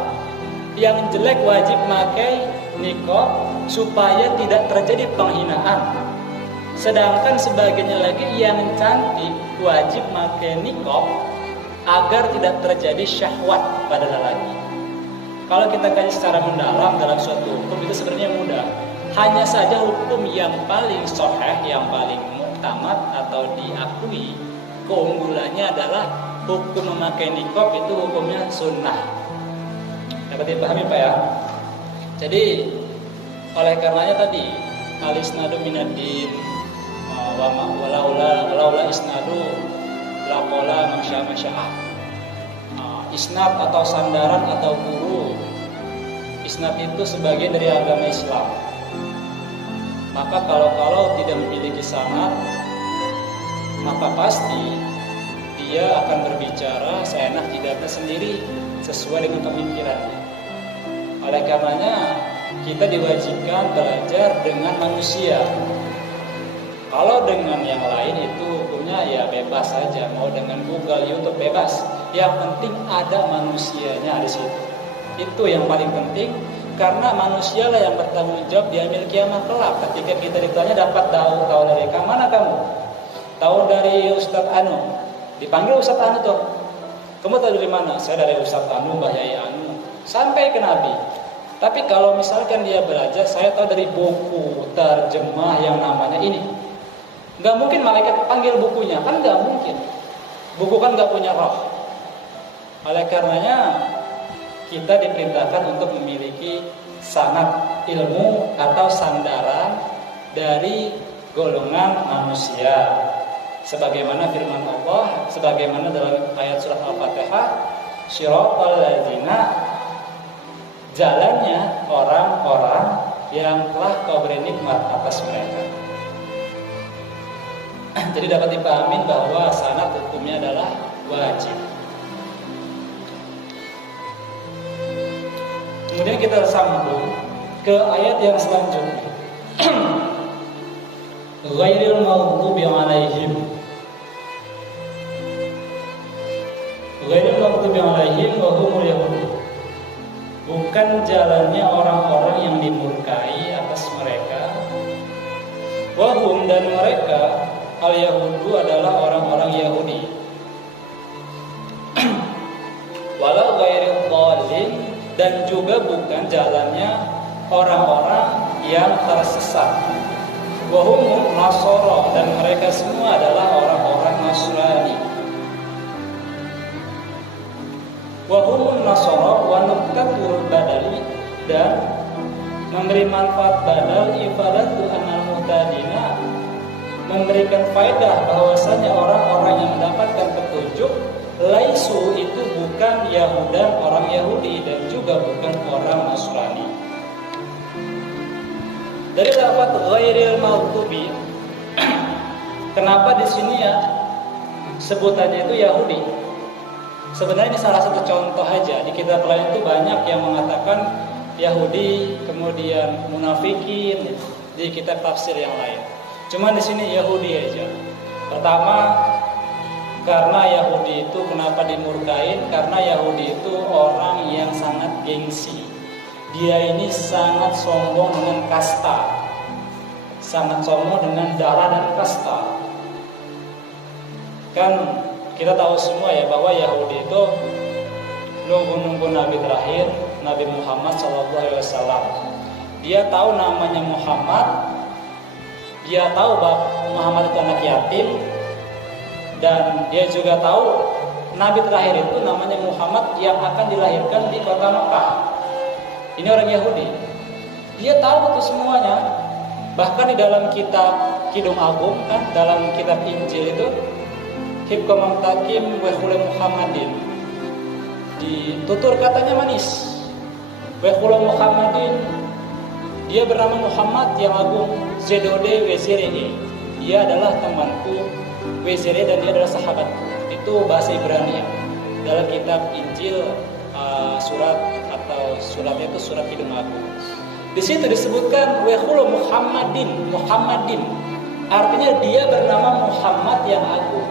yang jelek wajib pakai niqab supaya tidak terjadi penghinaan. Sedangkan sebagiannya lagi yang cantik wajib pakai niqab agar tidak terjadi syahwat pada lelaki. Kalau kita kaji secara mendalam dalam suatu hukum itu sebenarnya mudah. Hanya saja hukum yang paling sahih, yang paling muktamad atau diakui keunggulannya adalah hukum memakai niqab itu hukumnya sunnah. Dapat dipahami Pak ya? Jadi oleh karenanya tadi al-isnadu minad-din walaula isnadu laqala masya'ah. Isnad atau sandaran atau guru. Isnad itu sebagian dari agama Islam. Maka kalau tidak memiliki sanad, maka pasti dia akan berbicara seenak jidatnya sendiri sesuai dengan pemikirannya. Oleh karenanya kita diwajibkan belajar dengan manusia. Kalau dengan yang lain itu hukumnya ya bebas saja, mau dengan Google, YouTube bebas. Yang penting ada manusianya di situ. Itu yang paling penting karena manusialah yang bertanggung jawab di yaumil kiamah kelak. Ketika kita ditanya dapat tahu dari mana kamu? Tahu dari Ustadz Anu. Dipanggil Ustadz Anu tuh. Kamu tahu dari mana? Saya dari Ustadz Anu, Mbah Yai Anu. Sampai ke Nabi. Tapi kalau misalkan dia belajar, saya tahu dari buku terjemah yang namanya ini. Gak mungkin malaikat panggil bukunya, kan gak mungkin. Buku kan gak punya roh. Oleh karenanya kita diperintahkan untuk memiliki sanad ilmu atau sandaran dari golongan manusia. Sebagaimana firman Allah, sebagaimana dalam ayat surat Al-Fatihah, syiratal ladzina, jalannya orang-orang yang telah Kau beri nikmat atas mereka. Jadi dapat dipahami bahwa sanad hukumnya adalah wajib. Kemudian kita sambung ke ayat yang selanjutnya. Ghairil maghdubi 'alaihim. Ghairil maghdubi 'alaihim wa humul yahud. Bukan jalannya orang-orang yang dimurkai atas mereka. Wa hum, dan mereka al-yahudu adalah orang-orang Yahudi. Walau ghairil dhalin, dan juga bukan jalannya orang-orang yang tersesat. Wahum Nasara, dan mereka semua adalah orang-orang Nasrani. Wahum Nasara wa nuqtatul badali, dan memberi manfaat badal ifadatu anal muhtadina, memberikan faedah bahwasanya orang-orang yang mendapatkan petunjuk laisu itu bukan Yahudan, orang Yahudi, dan juga bukan orang Nasrani. Dari lafaz ghairil maghdubi, kenapa di sini ya sebutannya itu Yahudi? Sebenarnya ini salah satu contoh aja. Di kitab lain itu banyak yang mengatakan Yahudi, kemudian munafikin di kitab tafsir yang lain. Cuma di sini Yahudi aja. Pertama, karena Yahudi itu kenapa dimurkain? Karena Yahudi itu orang yang sangat gengsi. Dia ini sangat sombong dengan kasta, sangat sombong dengan darah dan kasta. Kan kita tahu semua ya bahwa Yahudi itu nunggu Nabi terakhir, Nabi Muhammad SAW. Dia tahu namanya Muhammad, dia tahu bahwa Muhammad itu anak yatim, dan dia juga tahu Nabi terakhir itu namanya Muhammad yang akan dilahirkan di kota Mekah. Ini orang Yahudi. Dia tahu itu semuanya. Bahkan di dalam kitab Kidung Agung kan, dalam kitab Injil itu Hibqa Mamtakim wa Khula Muhammadin, ditutur katanya manis. Wa Khula Muhammadin, dia bernama Muhammad yang agung. Zedode Wezirihi, dia adalah temanku Wezirnya, dan dia adalah sahabat. Itu bahasa Ibrani ya. Dalam kitab Injil surat atau suratnya itu surat Kidung Agung. Di situ disebutkan wehulu Muhammadin. Artinya dia bernama Muhammad yang agung.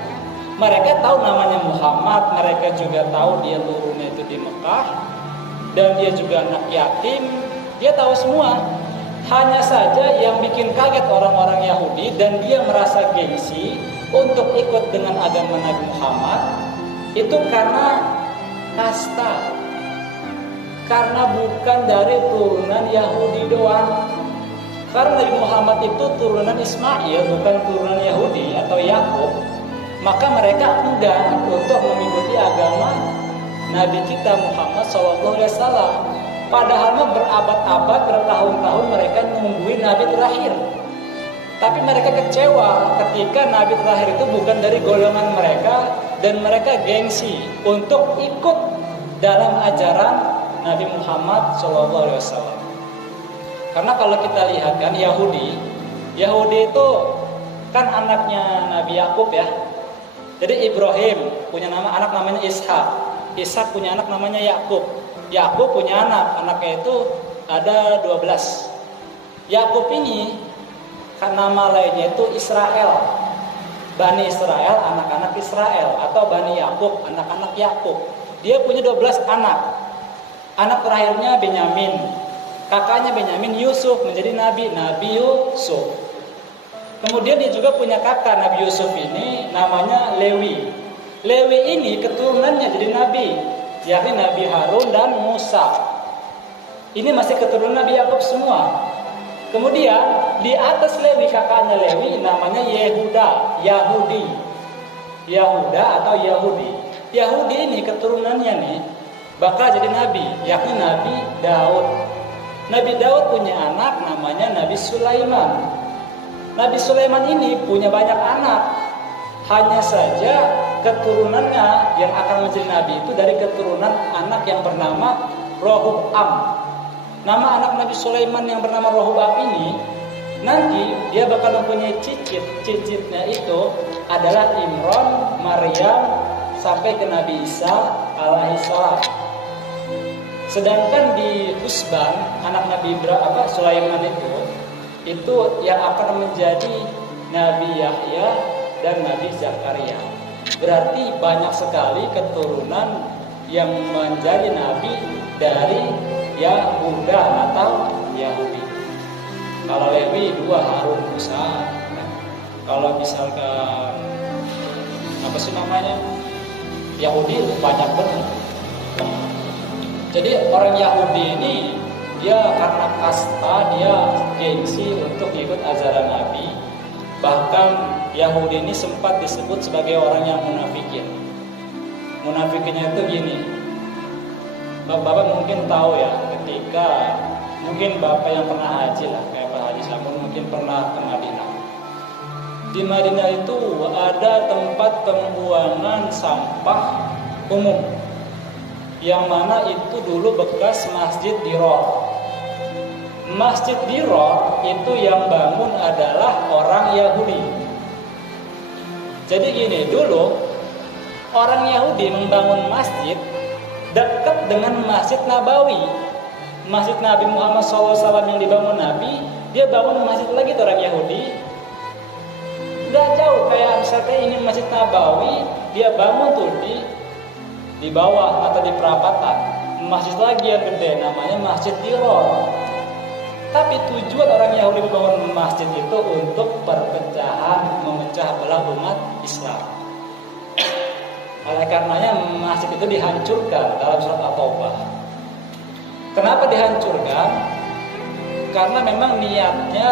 Mereka tahu namanya Muhammad, mereka juga tahu dia turunnya itu di Mekah, dan dia juga anak yatim, dia tahu semua. Hanya saja yang bikin kaget orang-orang Yahudi dan dia merasa gengsi untuk ikut dengan agama Nabi Muhammad itu karena kasta, karena bukan dari turunan Yahudi doang. Karena Nabi Muhammad itu turunan Ismail, bukan turunan Yahudi atau Yakub, maka mereka enggan untuk mengikuti agama Nabi kita Muhammad SAW. Padahal berabad-abad, bertahun-tahun mereka nungguin Nabi terakhir. Tapi mereka kecewa ketika Nabi terakhir itu bukan dari golongan mereka, dan mereka gengsi untuk ikut dalam ajaran Nabi Muhammad SAW. Karena kalau kita lihat kan Yahudi itu kan anaknya Nabi Yakub ya. Jadi Ibrahim punya anak namanya Ishak. Ishak punya anak namanya Yakub. Yakub punya anaknya itu ada 12. Yakub ini kan nama lainnya itu Israel. Bani Israel, anak-anak Israel, atau Bani Yakub, anak-anak Yakub. Dia punya 12 anak. Anak terakhirnya Benyamin. Kakaknya Benyamin Yusuf menjadi Nabi Yusuf. Kemudian dia juga punya kakak Nabi Yusuf ini namanya Lewi. Lewi ini keturunannya jadi nabi, yakni Nabi Harun dan Musa. Ini masih keturunan Nabi Yakub semua. Kemudian di atas Lewi, kakaknya Lewi namanya Yahuda atau Yahudi. Yahudi ini keturunannya nih bakal jadi nabi, yakni Nabi Daud. Nabi Daud punya anak namanya Nabi Sulaiman. Nabi Sulaiman ini punya banyak anak. Hanya saja keturunannya yang akan menjadi nabi itu dari keturunan anak yang bernama Rohub-am. Nama anak Nabi Sulaiman yang bernama Rohub-am ini nanti dia bakal mempunyai cicit. Cicitnya itu adalah Imran, Maryam, sampai ke Nabi Isa alaihissalam. Sedangkan di Husban, anak Nabi Sulaiman itu yang akan menjadi Nabi Yahya dan Nabi Zakaria. Berarti banyak sekali keturunan yang menjadi nabi dari Yahuda atau Yahudi. Kalau Lewi 2 Harun Musa. Kalau misalkan Yahudi banyak benar. Jadi orang Yahudi ini dia karena kasta, dia gengsi untuk ikut ajaran Nabi. Bahkan Yahudi ini sempat disebut sebagai orang yang munafikin. Munafikinnya itu gini. Bapak mungkin tahu ya, ketika mungkin Bapak yang pernah haji lah, kayak Pak Haji Samun mungkin pernah ke Madinah. Di Madinah itu ada tempat pembuangan sampah umum, yang mana itu dulu bekas Masjid Diror. Masjid Diror itu yang bangun adalah orang Yahudi. Jadi gini, dulu orang Yahudi membangun masjid dekat dengan Masjid Nabawi. Masjid Nabi Muhammad SAW yang dibangun Nabi, dia bangun masjid lagi tuh orang Yahudi. Gak jauh, kayak misalnya ini Masjid Nabawi, dia bangun tuh di bawah atau di perapatan masjid lagi yang gede namanya Masjid Diror. Tapi tujuan orang Yahudi membangun masjid itu untuk perpecahan, memecah belah umat Islam. Oleh karenanya masjid itu dihancurkan dalam surat At-Taubah. Kenapa dihancurkan? Karena memang niatnya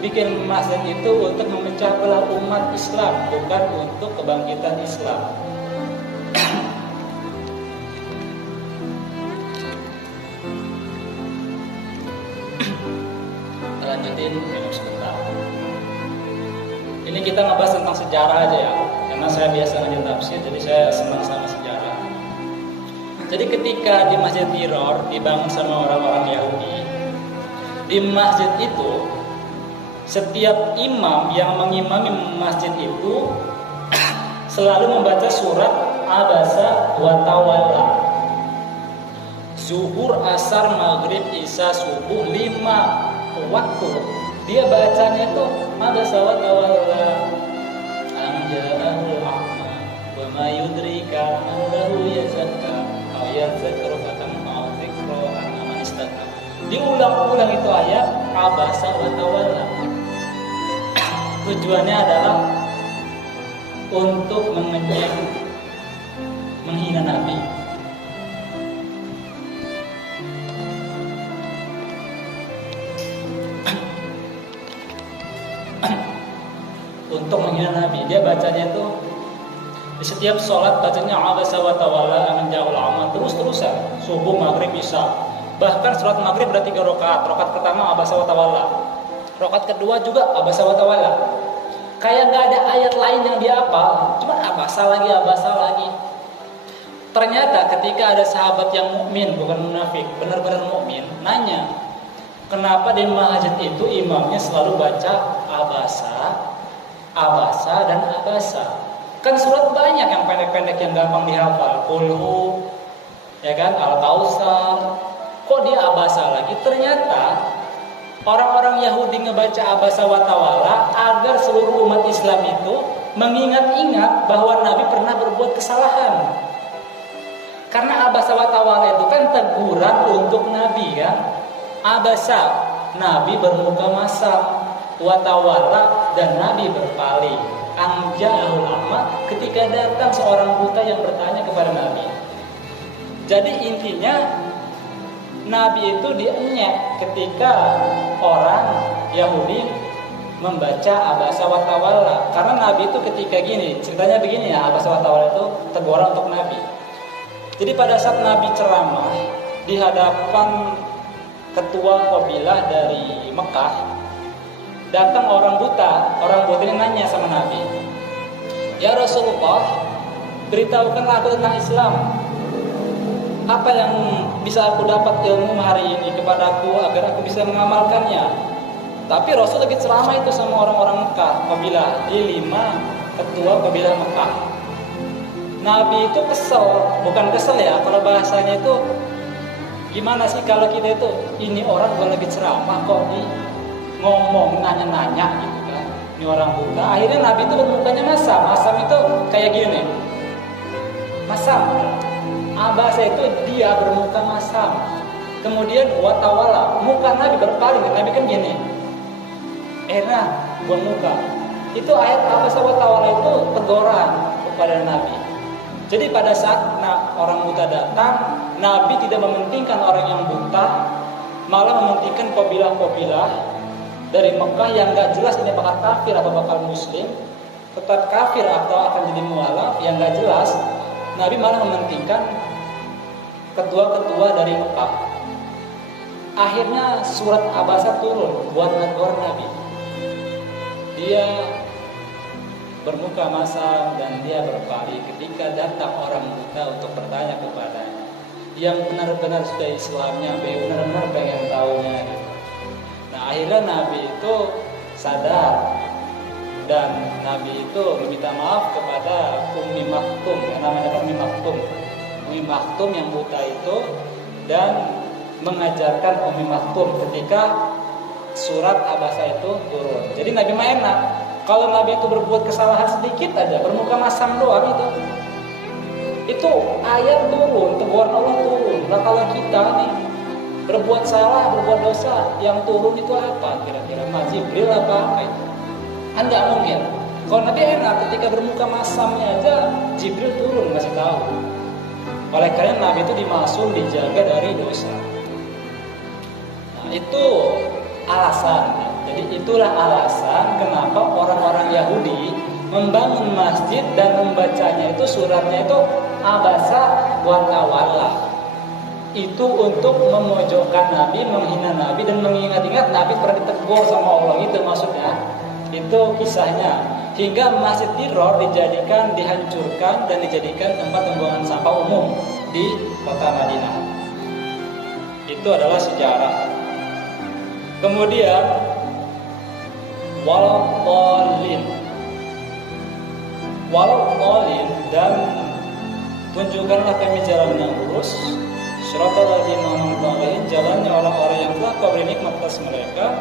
bikin masjid itu untuk memecah belah umat Islam, bukan untuk kebangkitan Islam. Lanjutin minum sebentar. Ini kita ngebahas tentang sejarah aja ya, karena saya biasa ngajar tafsir, jadi saya senang sama sejarah. Jadi ketika di Masjid Diror dibangun sama orang-orang Yahudi, di masjid itu setiap imam yang mengimami masjid itu selalu membaca surat Abasa wa Tawalla. Zuhur, asar, maghrib, isya, subuh, 5 waktu dia bacanya itu Abasa wa Tawalla. Anja'ahul a'ma wa ma yudrika annahu yazakka aw yadzakkaru fatanfa'u dzikra anna man istaqam. Diulang-ulang itu ayat Abasa wa Tawalla. Tujuannya adalah untuk mengejek, menghina Nabi. Untuk menghina Nabi, dia bacanya itu di setiap sholat bacanya Abasa wa Tawalla an ja'al a'ma, terus-terusan, subuh, maghrib, isya. Bahkan sholat maghrib ada 3 rakaat. Rakaat pertama Abasa wa Tawalla, rakaat kedua juga Abasa wa Tawalla. Kayak nggak ada ayat lain yang dia hafal, cuma abasa lagi. Ternyata ketika ada sahabat yang mukmin, bukan munafik, benar-benar mukmin, nanya, kenapa di masjid itu imamnya selalu baca abasa dan abasa? Kan surat banyak yang pendek-pendek yang gampang dihafal, Qulhu, ya kan, Al-Kautsar. Kok dia abasa lagi? Ternyata orang-orang Yahudi ngebaca Abasa wa Tawalla agar seluruh umat Islam itu mengingat-ingat bahwa Nabi pernah berbuat kesalahan. Karena Abasa wa Tawalla itu kan teguran untuk Nabi kan. Abasa, Nabi bermuka masam, wa Tawalla, dan Nabi berpaling. Anja'ahul a'ma, ketika datang seorang buta yang bertanya kepada Nabi. Jadi intinya Nabi itu dienyek ketika orang Yahudi membaca Abasa wa Tawalla. Karena Nabi itu ketika gini, ceritanya begini ya, Abasa wa Tawalla itu teguran untuk Nabi. Jadi pada saat Nabi ceramah di hadapan ketua kabilah dari Mekah, datang orang buta ini nanya sama Nabi, "Ya Rasulullah, beritahukanlah aku tentang Islam. Apa yang bisa aku dapat ilmu hari ini kepadaku agar aku bisa mengamalkannya?" Tapi Rasul lagi ceramah itu sama orang-orang Mekah, kabilah di 5 ketua kabilah Mekah. Nabi itu kesel, bukan kesel ya, kalau bahasanya itu gimana sih kalau kita itu ini orang bukan lagi ceramah kok ngomong nanya-nanya gitu kan. Ini orang buta. Akhirnya Nabi itu bermukanya masam. Masam itu kayak gini nih. Masam. Abasa itu dia bermuka masam. Kemudian wa Tawalla, muka Nabi berpaling. Nabi kan gini. Buang muka. Itu ayat Abasa wa Tawalla itu teguran kepada Nabi. Jadi pada saat orang buta datang, Nabi tidak mementingkan orang yang buta, malah mementingkan kabilah-kabilah dari Mekah yang gak jelas ini bakal kafir atau bakal muslim, tetap kafir atau akan jadi mualaf yang gak jelas. Nabi malah mementingkan ketua-ketua dari Mekah. Akhirnya surat Abasa turun buat menegur Nabi. Dia bermuka masam dan dia berpaling ketika datang orang buta untuk bertanya kepadanya, yang benar-benar sudah Islamnya, benar-benar pengen tahunya gitu. Nah akhirnya Nabi itu sadar dan Nabi itu meminta maaf kepada Ummi Maktum, yang namanya Ummi Maktum. Ummi Maktum yang buta itu, dan mengajarkan Ummi Maktum ketika surat Abasa itu turun. Jadi Nabi mah enak. Kalau Nabi itu berbuat kesalahan sedikit aja, bermuka masam doang itu ayat turun, teguran Allah turun. Nah kalau kita nih berbuat salah, berbuat dosa, yang turun itu apa kira-kira? Jibril apa itu? Anda mungkin. Kalau Nabi enak, ketika bermuka masamnya aja Jibril turun ngasih tahu. Oleh karena Nabi itu dimaksud dijaga dari dosa. Nah itu alasan. Jadi itulah alasan kenapa orang-orang Yahudi membangun masjid dan membacanya itu suratnya itu Abasa wa Tawalla. Itu untuk memojokkan Nabi, menghina Nabi, dan mengingat-ingat Nabi pernah ditegur sama Allah, itu maksudnya. Itu kisahnya. Hingga Masjid Diror dihancurkan dan dijadikan tempat pembuangan sampah umum di kota Madinah. Itu adalah sejarah. Kemudian Waladhdallin. Waladhdallin, dan tunjukkanlah kami jalan yang lurus, siratal ladzina an'amta 'alaihim, jalannya orang-orang yang telah Kau beri nikmat atas mereka,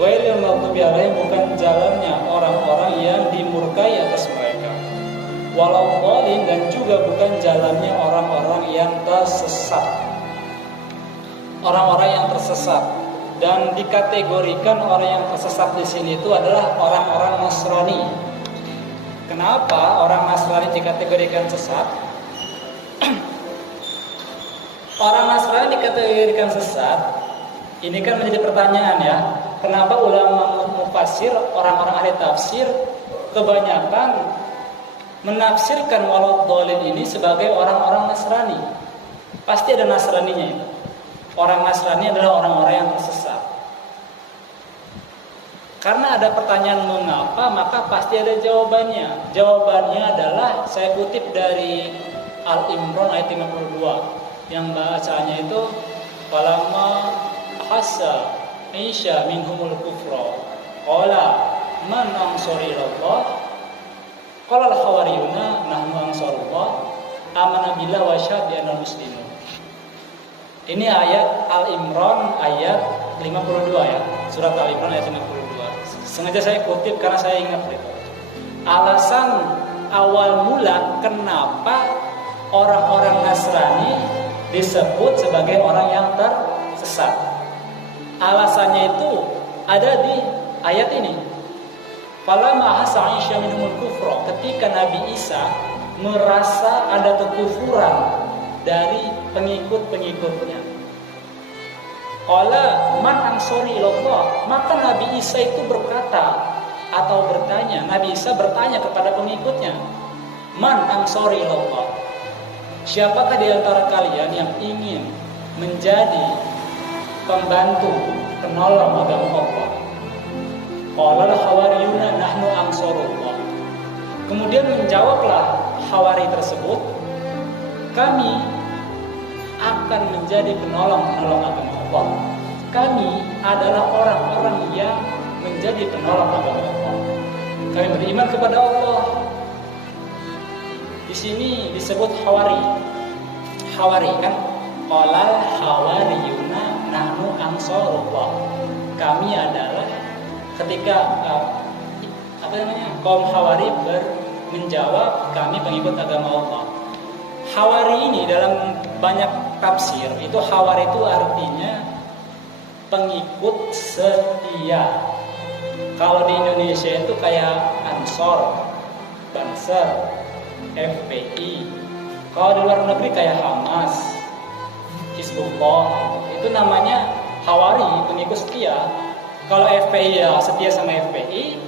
ghairil maghdubi 'alaihim, bukan jalannya orang-orang yang dimurkai atas mereka, waladhdallin, dan juga bukan jalannya orang-orang yang tersesat. Orang-orang yang tersesat, dan dikategorikan orang yang tersesat di sini itu adalah orang-orang Nasrani. Kenapa orang Nasrani dikategorikan sesat? Orang Nasrani dikategorikan sesat. Ini kan menjadi pertanyaan ya. Kenapa ulama mufassir, orang-orang ahli tafsir kebanyakan menafsirkan waladhdallin ini sebagai orang-orang Nasrani? Pasti ada Nasraninya itu. Orang Nasrani adalah orang-orang yang tersesat. Karena ada pertanyaan mengapa, maka pasti ada jawabannya. Jawabannya adalah, saya kutip dari Al-Imran ayat 52, yang bacanya itu, falamma hassa Isa minhumul kufra qala man ansari ilallah qala al-hawariyuna nahnu ansarullah amana billahi wa syahida annal muslimun. Ini ayat Al-Imran ayat 52 ya. Surat Al-Imran ayat 52. Sengaja saya kutip karena saya ingat itu. Alasan awal mula kenapa orang-orang Nasrani disebut sebagai orang yang tersesat. Alasannya itu ada di ayat ini. Falamma hassa Isa minhumul kufra, ketika Nabi Isa merasa ada kekufuran dari pengikut-pengikutnya. Qala man ansari ilallah, maka Nabi Isa itu berkata atau bertanya, Nabi Isa bertanya kepada pengikutnya, man ansari ilallah, siapakah di antara kalian yang ingin menjadi pembantu, penolong agama Allah? Qala al-hawariyuna nahnu ansarullah. Kemudian menjawablah Hawari tersebut, kami akan menjadi penolong-penolong agama Allah. Kami adalah orang-orang yang menjadi penolong agama Allah. Kami beriman kepada Allah. Di sini disebut Hawari. Hawari kan? Qala hawariyuna nahnu ansarullah. Kami adalah ketika kaum Hawari menjawab, kami pengikut agama Allah. Hawari ini dalam banyak tafsir itu, Hawari itu artinya pengikut setia. Kalau di Indonesia itu kayak Ansor, Banser, FPI. Kalau di luar negeri kayak Hamas, Hizbullah, itu namanya Hawari, pengikut setia. Kalau FPI ya setia sama FPI,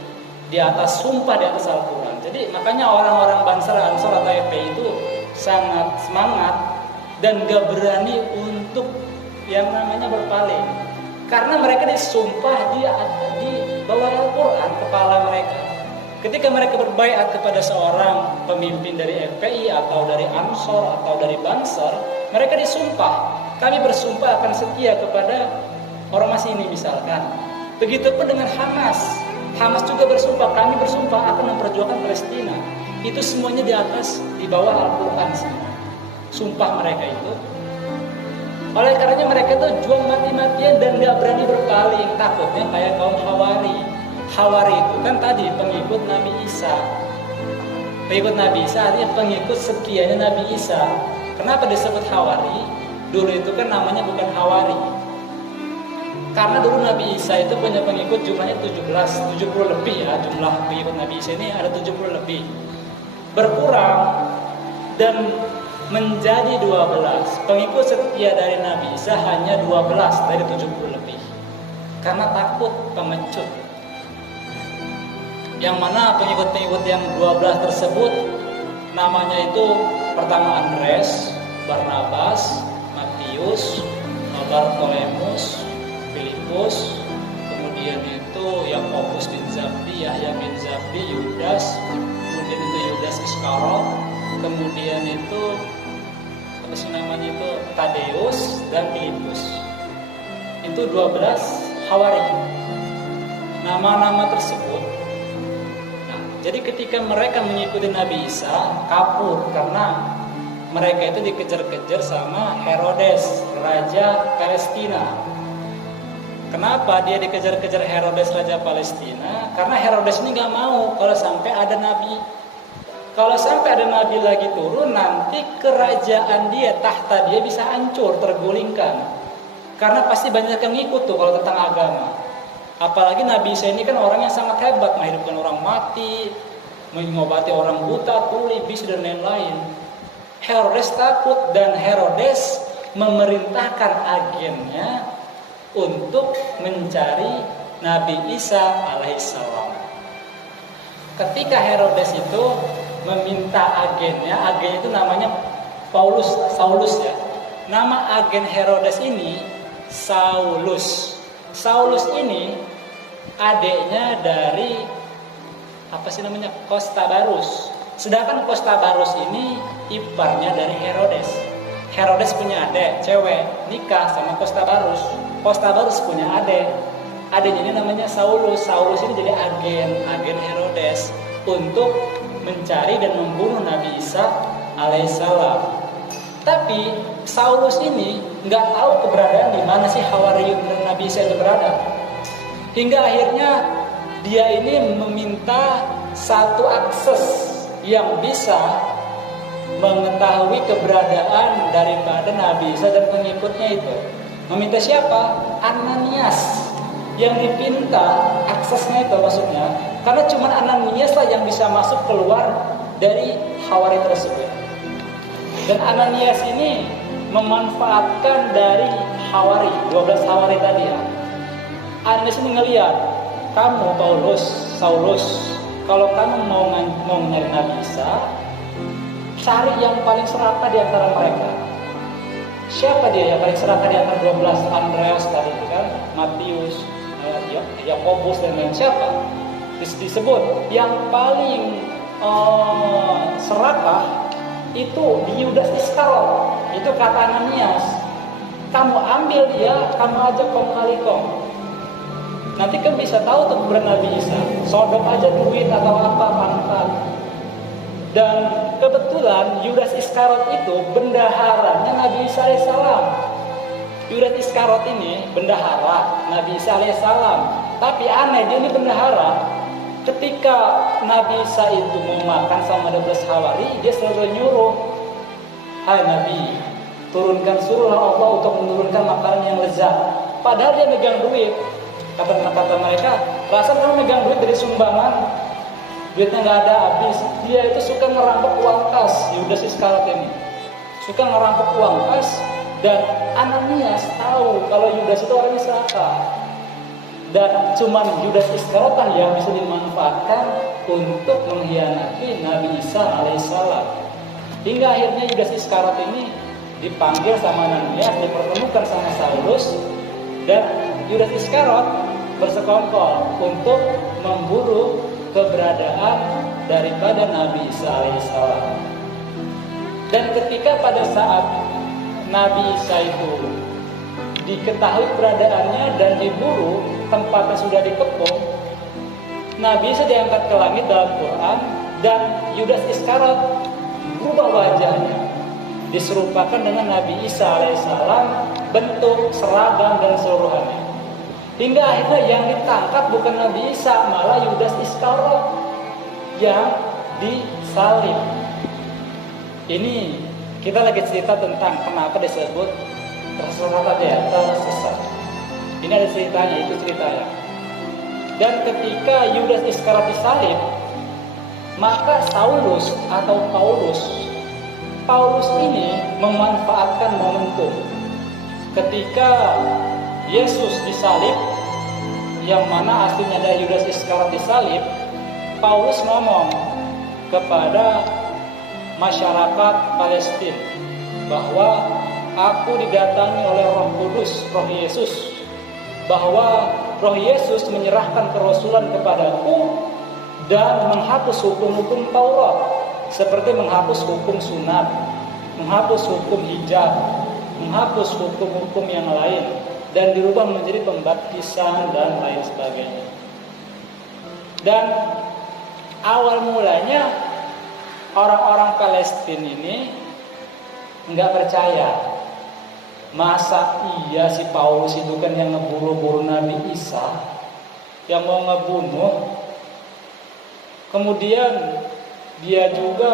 di atas sumpah di atas Al-Quran. Jadi makanya orang-orang Banser, Ansor atau FPI itu sangat semangat dan gak berani untuk yang namanya berpaling, karena mereka disumpah di bawah Al-Quran kepala mereka. Ketika mereka berbaiat kepada seorang pemimpin dari FPI atau dari Ansor atau dari Banser, mereka disumpah, kami bersumpah akan setia kepada ormas ini misalkan. Begitupun dengan Hamas. Hamas juga bersumpah, kami bersumpah akan memperjuangkan Palestina. Itu semuanya di bawah Al-Quran semua. Sumpah mereka itu. Oleh karenanya mereka itu juang mati-matian dan gak berani berpaling. Takutnya kayak kaum Hawari. Hawari itu kan tadi pengikut Nabi Isa. Pengikut Nabi Isa artinya pengikut setianya Nabi Isa. Kenapa disebut Hawari? Dulu itu kan namanya bukan Hawari. Karena dulu Nabi Isa itu punya pengikut jumlahnya 70 lebih ya. Jumlah pengikut Nabi Isa ini ada 70 lebih. Berkurang dan menjadi 12. Pengikut setia dari Nabi Isa hanya 12 dari 70 lebih. Karena takut pengecut. Yang mana pengikut-pengikut yang 12 tersebut namanya itu pertama Andres, Barnabas, Matius, Bartolomeus, Filipus, kemudian itu Yakobus bin Zabdi, Yahya bin Zabdi, Yudas, kemudian itu Yudas Iskariot, kemudian itu apa sih namanya itu Tadeus dan Filipus. Itu 12 Hawari. nama-nama tersebut. Nah, jadi ketika mereka mengikuti Nabi Isa, kabur karena mereka itu dikejar-kejar sama Herodes, raja Palestina. Kenapa dia dikejar-kejar Herodes, raja Palestina? Karena Herodes ini nggak mau kalau sampai ada nabi. Kalau sampai ada nabi lagi turun, nanti kerajaan dia, tahta dia bisa hancur, tergulingkan. Karena pasti banyak yang ngikut tuh kalau tentang agama. Apalagi Nabi Isa ini kan orang yang sangat hebat, menghidupkan orang mati, mengobati orang buta, tuli, bisu dan lain-lain. Herodes takut dan Herodes memerintahkan agennya untuk mencari Nabi Isa alaihissalam. Ketika Herodes itu meminta agennya, agen itu namanya Saulus ya. Nama agen Herodes ini Saulus. Saulus ini adiknya dari Kostabarus. Sedangkan Kostabarus ini iparnya dari Herodes. Herodes punya adik cewek, nikah sama Kostabarus. Kostabarus punya adik. Adiknya ini namanya Saulus. Saulus ini jadi agen Herodes untuk mencari dan membunuh Nabi Isa alaihissalam. Tapi Saulus ini nggak tahu keberadaan di mana sih Hawariyun dan Nabi Isa itu berada. Hingga akhirnya dia ini meminta satu akses yang bisa mengetahui keberadaan daripada Nabi Isa dan pengikutnya itu. Meminta siapa? Ananias. Yang dipinta aksesnya itu maksudnya, karena cuma Ananias lah yang bisa masuk keluar dari Hawari tersebut. Dan Ananias ini memanfaatkan dari Hawari, 12 Hawari tadi ya. Ananias ini ngelihat, kamu Saulus, kalau kamu mau nyari Nabi Isa, cari yang paling serakah di antara mereka. Siapa dia yang paling serakah di antara 12? Andreas tadi kan, Matius, Yakobus dan lain siapa? Disebut yang paling serakah itu di Yudas Iskariot. Itu kata Ananias, kamu ambil dia, kamu ajak kong kali kong. Nanti kan bisa tahu tuh keberadaan Nabi Isa. Sodok aja duit atau apa pangkat. Dan kebetulan Yudas Iskariot itu bendaharanya Nabi Isa alaihissalam. Yudas Iskariot ini bendahara Nabi Isa alaihissalam. Tapi aneh, dia ini bendahara. Ketika Nabi Isa itu mau makan sama 12 Hawari, dia selalu nyuruh, hai Nabi, suruhlah Allah untuk menurunkan makanan yang lezat. Padahal dia megang duit. Kata mereka, rasa kamu megang duit dari sumbangan, duitnya nggak ada habis. Dia itu suka ngerampok uang kas, Yudas Iskariot ini suka ngerampok uang kas. Dan Ananias tahu kalau Yudas itu orangnya serakah. Dan cuman Yudas Iskariot yang bisa dimanfaatkan untuk mengkhianati Nabi Isa alaihissalam. Hingga akhirnya Yudas Iskariot ini dipanggil sama Ananias, dipertemukan sama Saulus, dan Yudas Iskariot bersekongkol untuk memburu keberadaan daripada Nabi Isa alaihissalam. Dan ketika pada saat Nabi Isa itu diketahui keberadaannya dan diburu, tempatnya sudah dikepung, Nabi Isa diangkat ke langit dalam Quran, dan Yudas Iskariot berubah wajahnya, diserupakan dengan Nabi Isa alaihissalam, bentuk, seragam dan seluruhannya. Hingga akhirnya yang ditangkap bukan Nabi Isa, malah Yudas Iskariot yang disalib. Ini kita lagi cerita tentang kenapa disebut tersesat aja ya, tersesat. Ini ada ceritanya, itu ceritanya. Dan ketika Yudas Iskariot disalib, maka Saulus atau Paulus ini memanfaatkan momentum. Ketika Yesus disalib, yang mana aslinya ada Yudas Iskariot disalib, Paulus ngomong kepada masyarakat Palestina bahwa aku didatangi oleh Roh Kudus, Roh Yesus, bahwa Roh Yesus menyerahkan kerasulan kepadaku dan menghapus hukum-hukum Taurat, seperti menghapus hukum sunat, menghapus hukum hijab, menghapus hukum-hukum yang lain, dan dirubah menjadi pembaptisan dan lain sebagainya. Dan awal mulanya orang-orang Palestina ini nggak percaya. Masa iya si Paulus itu kan yang ngeburu-buru Nabi Isa, yang mau ngebunuh. Kemudian dia juga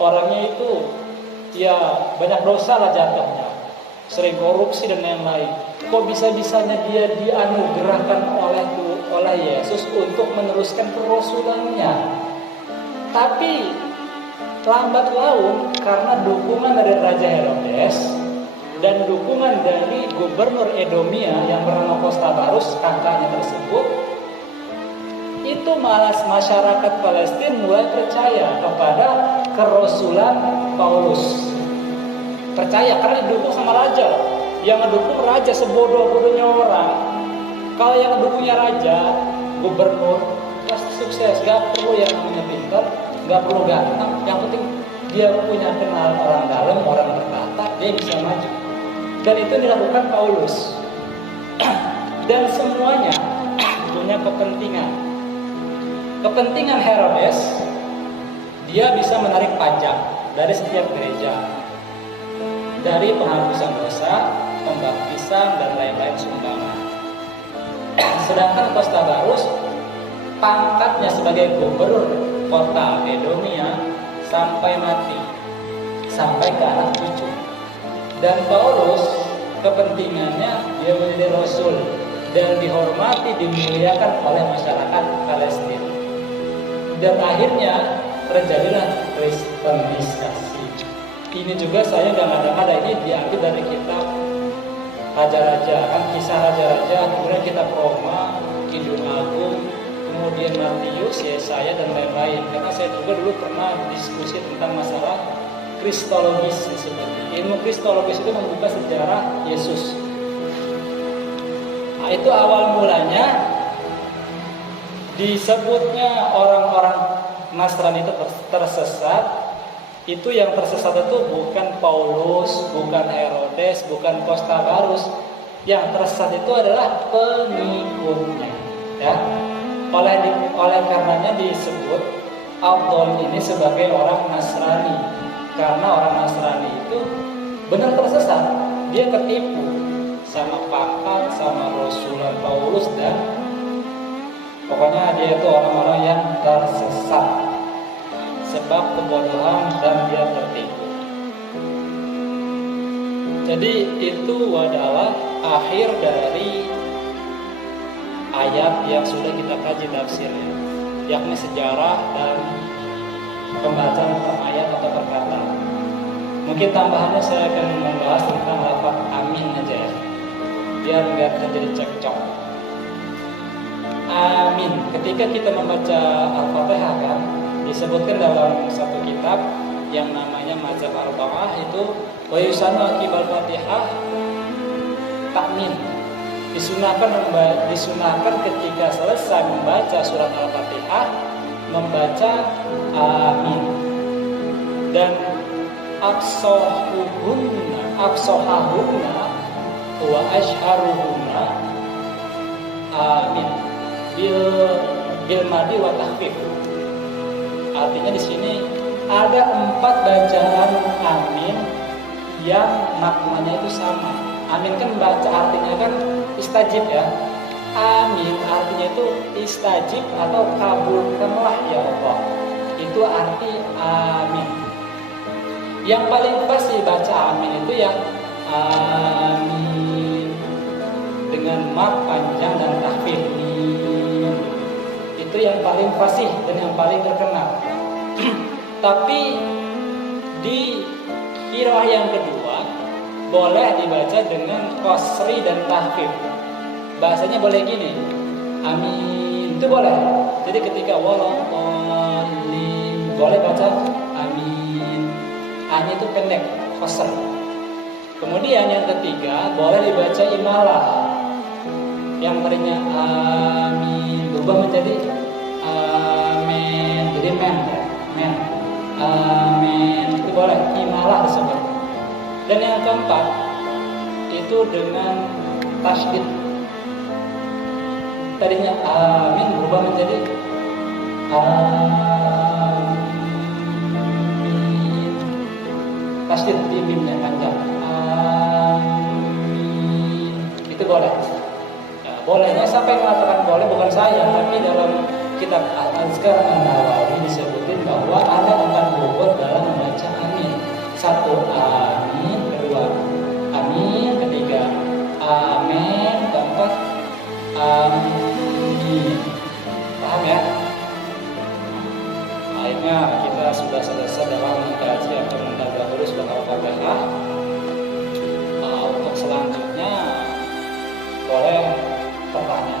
orangnya itu ya banyak dosa lah jatuhnya, sering korupsi dan lain-lain. Kok bisa-bisanya dia dianugerahkan oleh Yesus untuk meneruskan kerasulannya? Tapi lambat laun karena dukungan dari Raja Herodes dan dukungan dari Gubernur Edomia yang bernama Kostabarus, kakaknya tersebut, itu malas masyarakat Palestina mulai percaya kepada kerasulan Paulus. Percaya karena didukung sama raja. Yang ngedukung raja sebodoh-bodohnya orang. Kalau yang ngedukungnya raja, gubernur, pasti sukses. Gak perlu yang namanya pintar, gak perlu ganteng. Yang penting dia punya kenal orang dalam, orang bertata, dia bisa maju. Dan itu dilakukan Paulus. Dan semuanya punya kepentingan. Kepentingan Herodes, dia bisa menarik pajak dari setiap gereja, dari penghapusan dosa, pembaptisan, dan lain-lain sumbangan. Sedangkan Kostabarus, pangkatnya sebagai gubernur kota Edomia sampai mati, sampai ke anak cucu. Dan Paulus, kepentingannya dia menjadi rasul dan dihormati, dimuliakan oleh masyarakat Palestina. Dan akhirnya terjadilah Kristenisasi. Ini juga saya nggak ada ini diambil dari kitab Raja-Raja, kan kisah Raja-Raja, kemudian kitab Roma, Kidung Agung, kemudian Matius, Yesaya, dan lain-lain. Karena saya juga dulu pernah diskusi tentang masalah kristologis seperti ilmu kristologis itu membuka sejarah Yesus. Nah, itu awal mulanya disebutnya orang-orang Nasrani itu tersesat. Itu yang tersesat itu bukan Paulus, bukan Herodes, bukan Kostabarus. Yang tersesat itu adalah pengikutnya, ya. Oleh karenanya disebut Abdul ini sebagai orang Nasrani. Karena orang Nasrani itu benar tersesat, dia ketipu sama pangkat, sama Rasulullah Paulus, dan pokoknya dia itu orang-orang yang tersesat sebab kebodohan dan dia tertipu. Jadi itu adalah akhir dari ayat yang sudah kita kaji tafsirnya, yakni sejarah dan pembacaan per ayat atau per kata. Mungkin tambahannya saya akan membahas tentang lafaz amin aja ya, biar nggak terjadi cekcok. Amin. Ketika kita membaca Al-Fatihah kan, disebutkan dalam satu kitab yang namanya Mazhab Arba'ah itu wa yusanu akibal Fatihah takmin. Disunahkan ketika selesai membaca surat Al-Fatihah membaca amin. Dan afsahahunna wa ashharuhunna amin bil madi wa takhfif. Artinya di sini ada 4 bacaan amin yang maknanya itu sama. Amin kan baca artinya kan istajib ya. Amin artinya itu istajib atau kabulkanlah ya Allah. Itu arti amin. Yang paling pas dibaca amin itu ya amin dengan mad panjang dan takhfif. Itu yang paling fasih dan yang paling terkenal. Tapi di qiraah yang kedua boleh dibaca dengan qasri dan tahfif. Bahasanya boleh gini, amin itu boleh. Jadi ketika waladhdallin boleh baca amin. Amin itu pendek, qasr. Kemudian yang ketiga boleh dibaca imalah. Yang tadinya amin berubah menjadi amin, jadi men, amin itu boleh, imalah disebut. Dan yang keempat itu dengan tasydid. Tadinya amin berubah menjadi Amin. Pasti mimnya panjang. Amin. Itu boleh. Ya, bolehnya siapa yang mengatakan boleh bukan saya, tapi dalam kitab Al-Azkar An-Nawawi disebutin bahwa ada 4 rukun dalam membaca amin. 1 amin, kedua amin, ketiga amin, keempat amin. Paham ya? Akhirnya kita sudah selesai dalam mengkaji atau mendahului surah Al-Fatihah. Untuk selanjutnya boleh pertanyaan.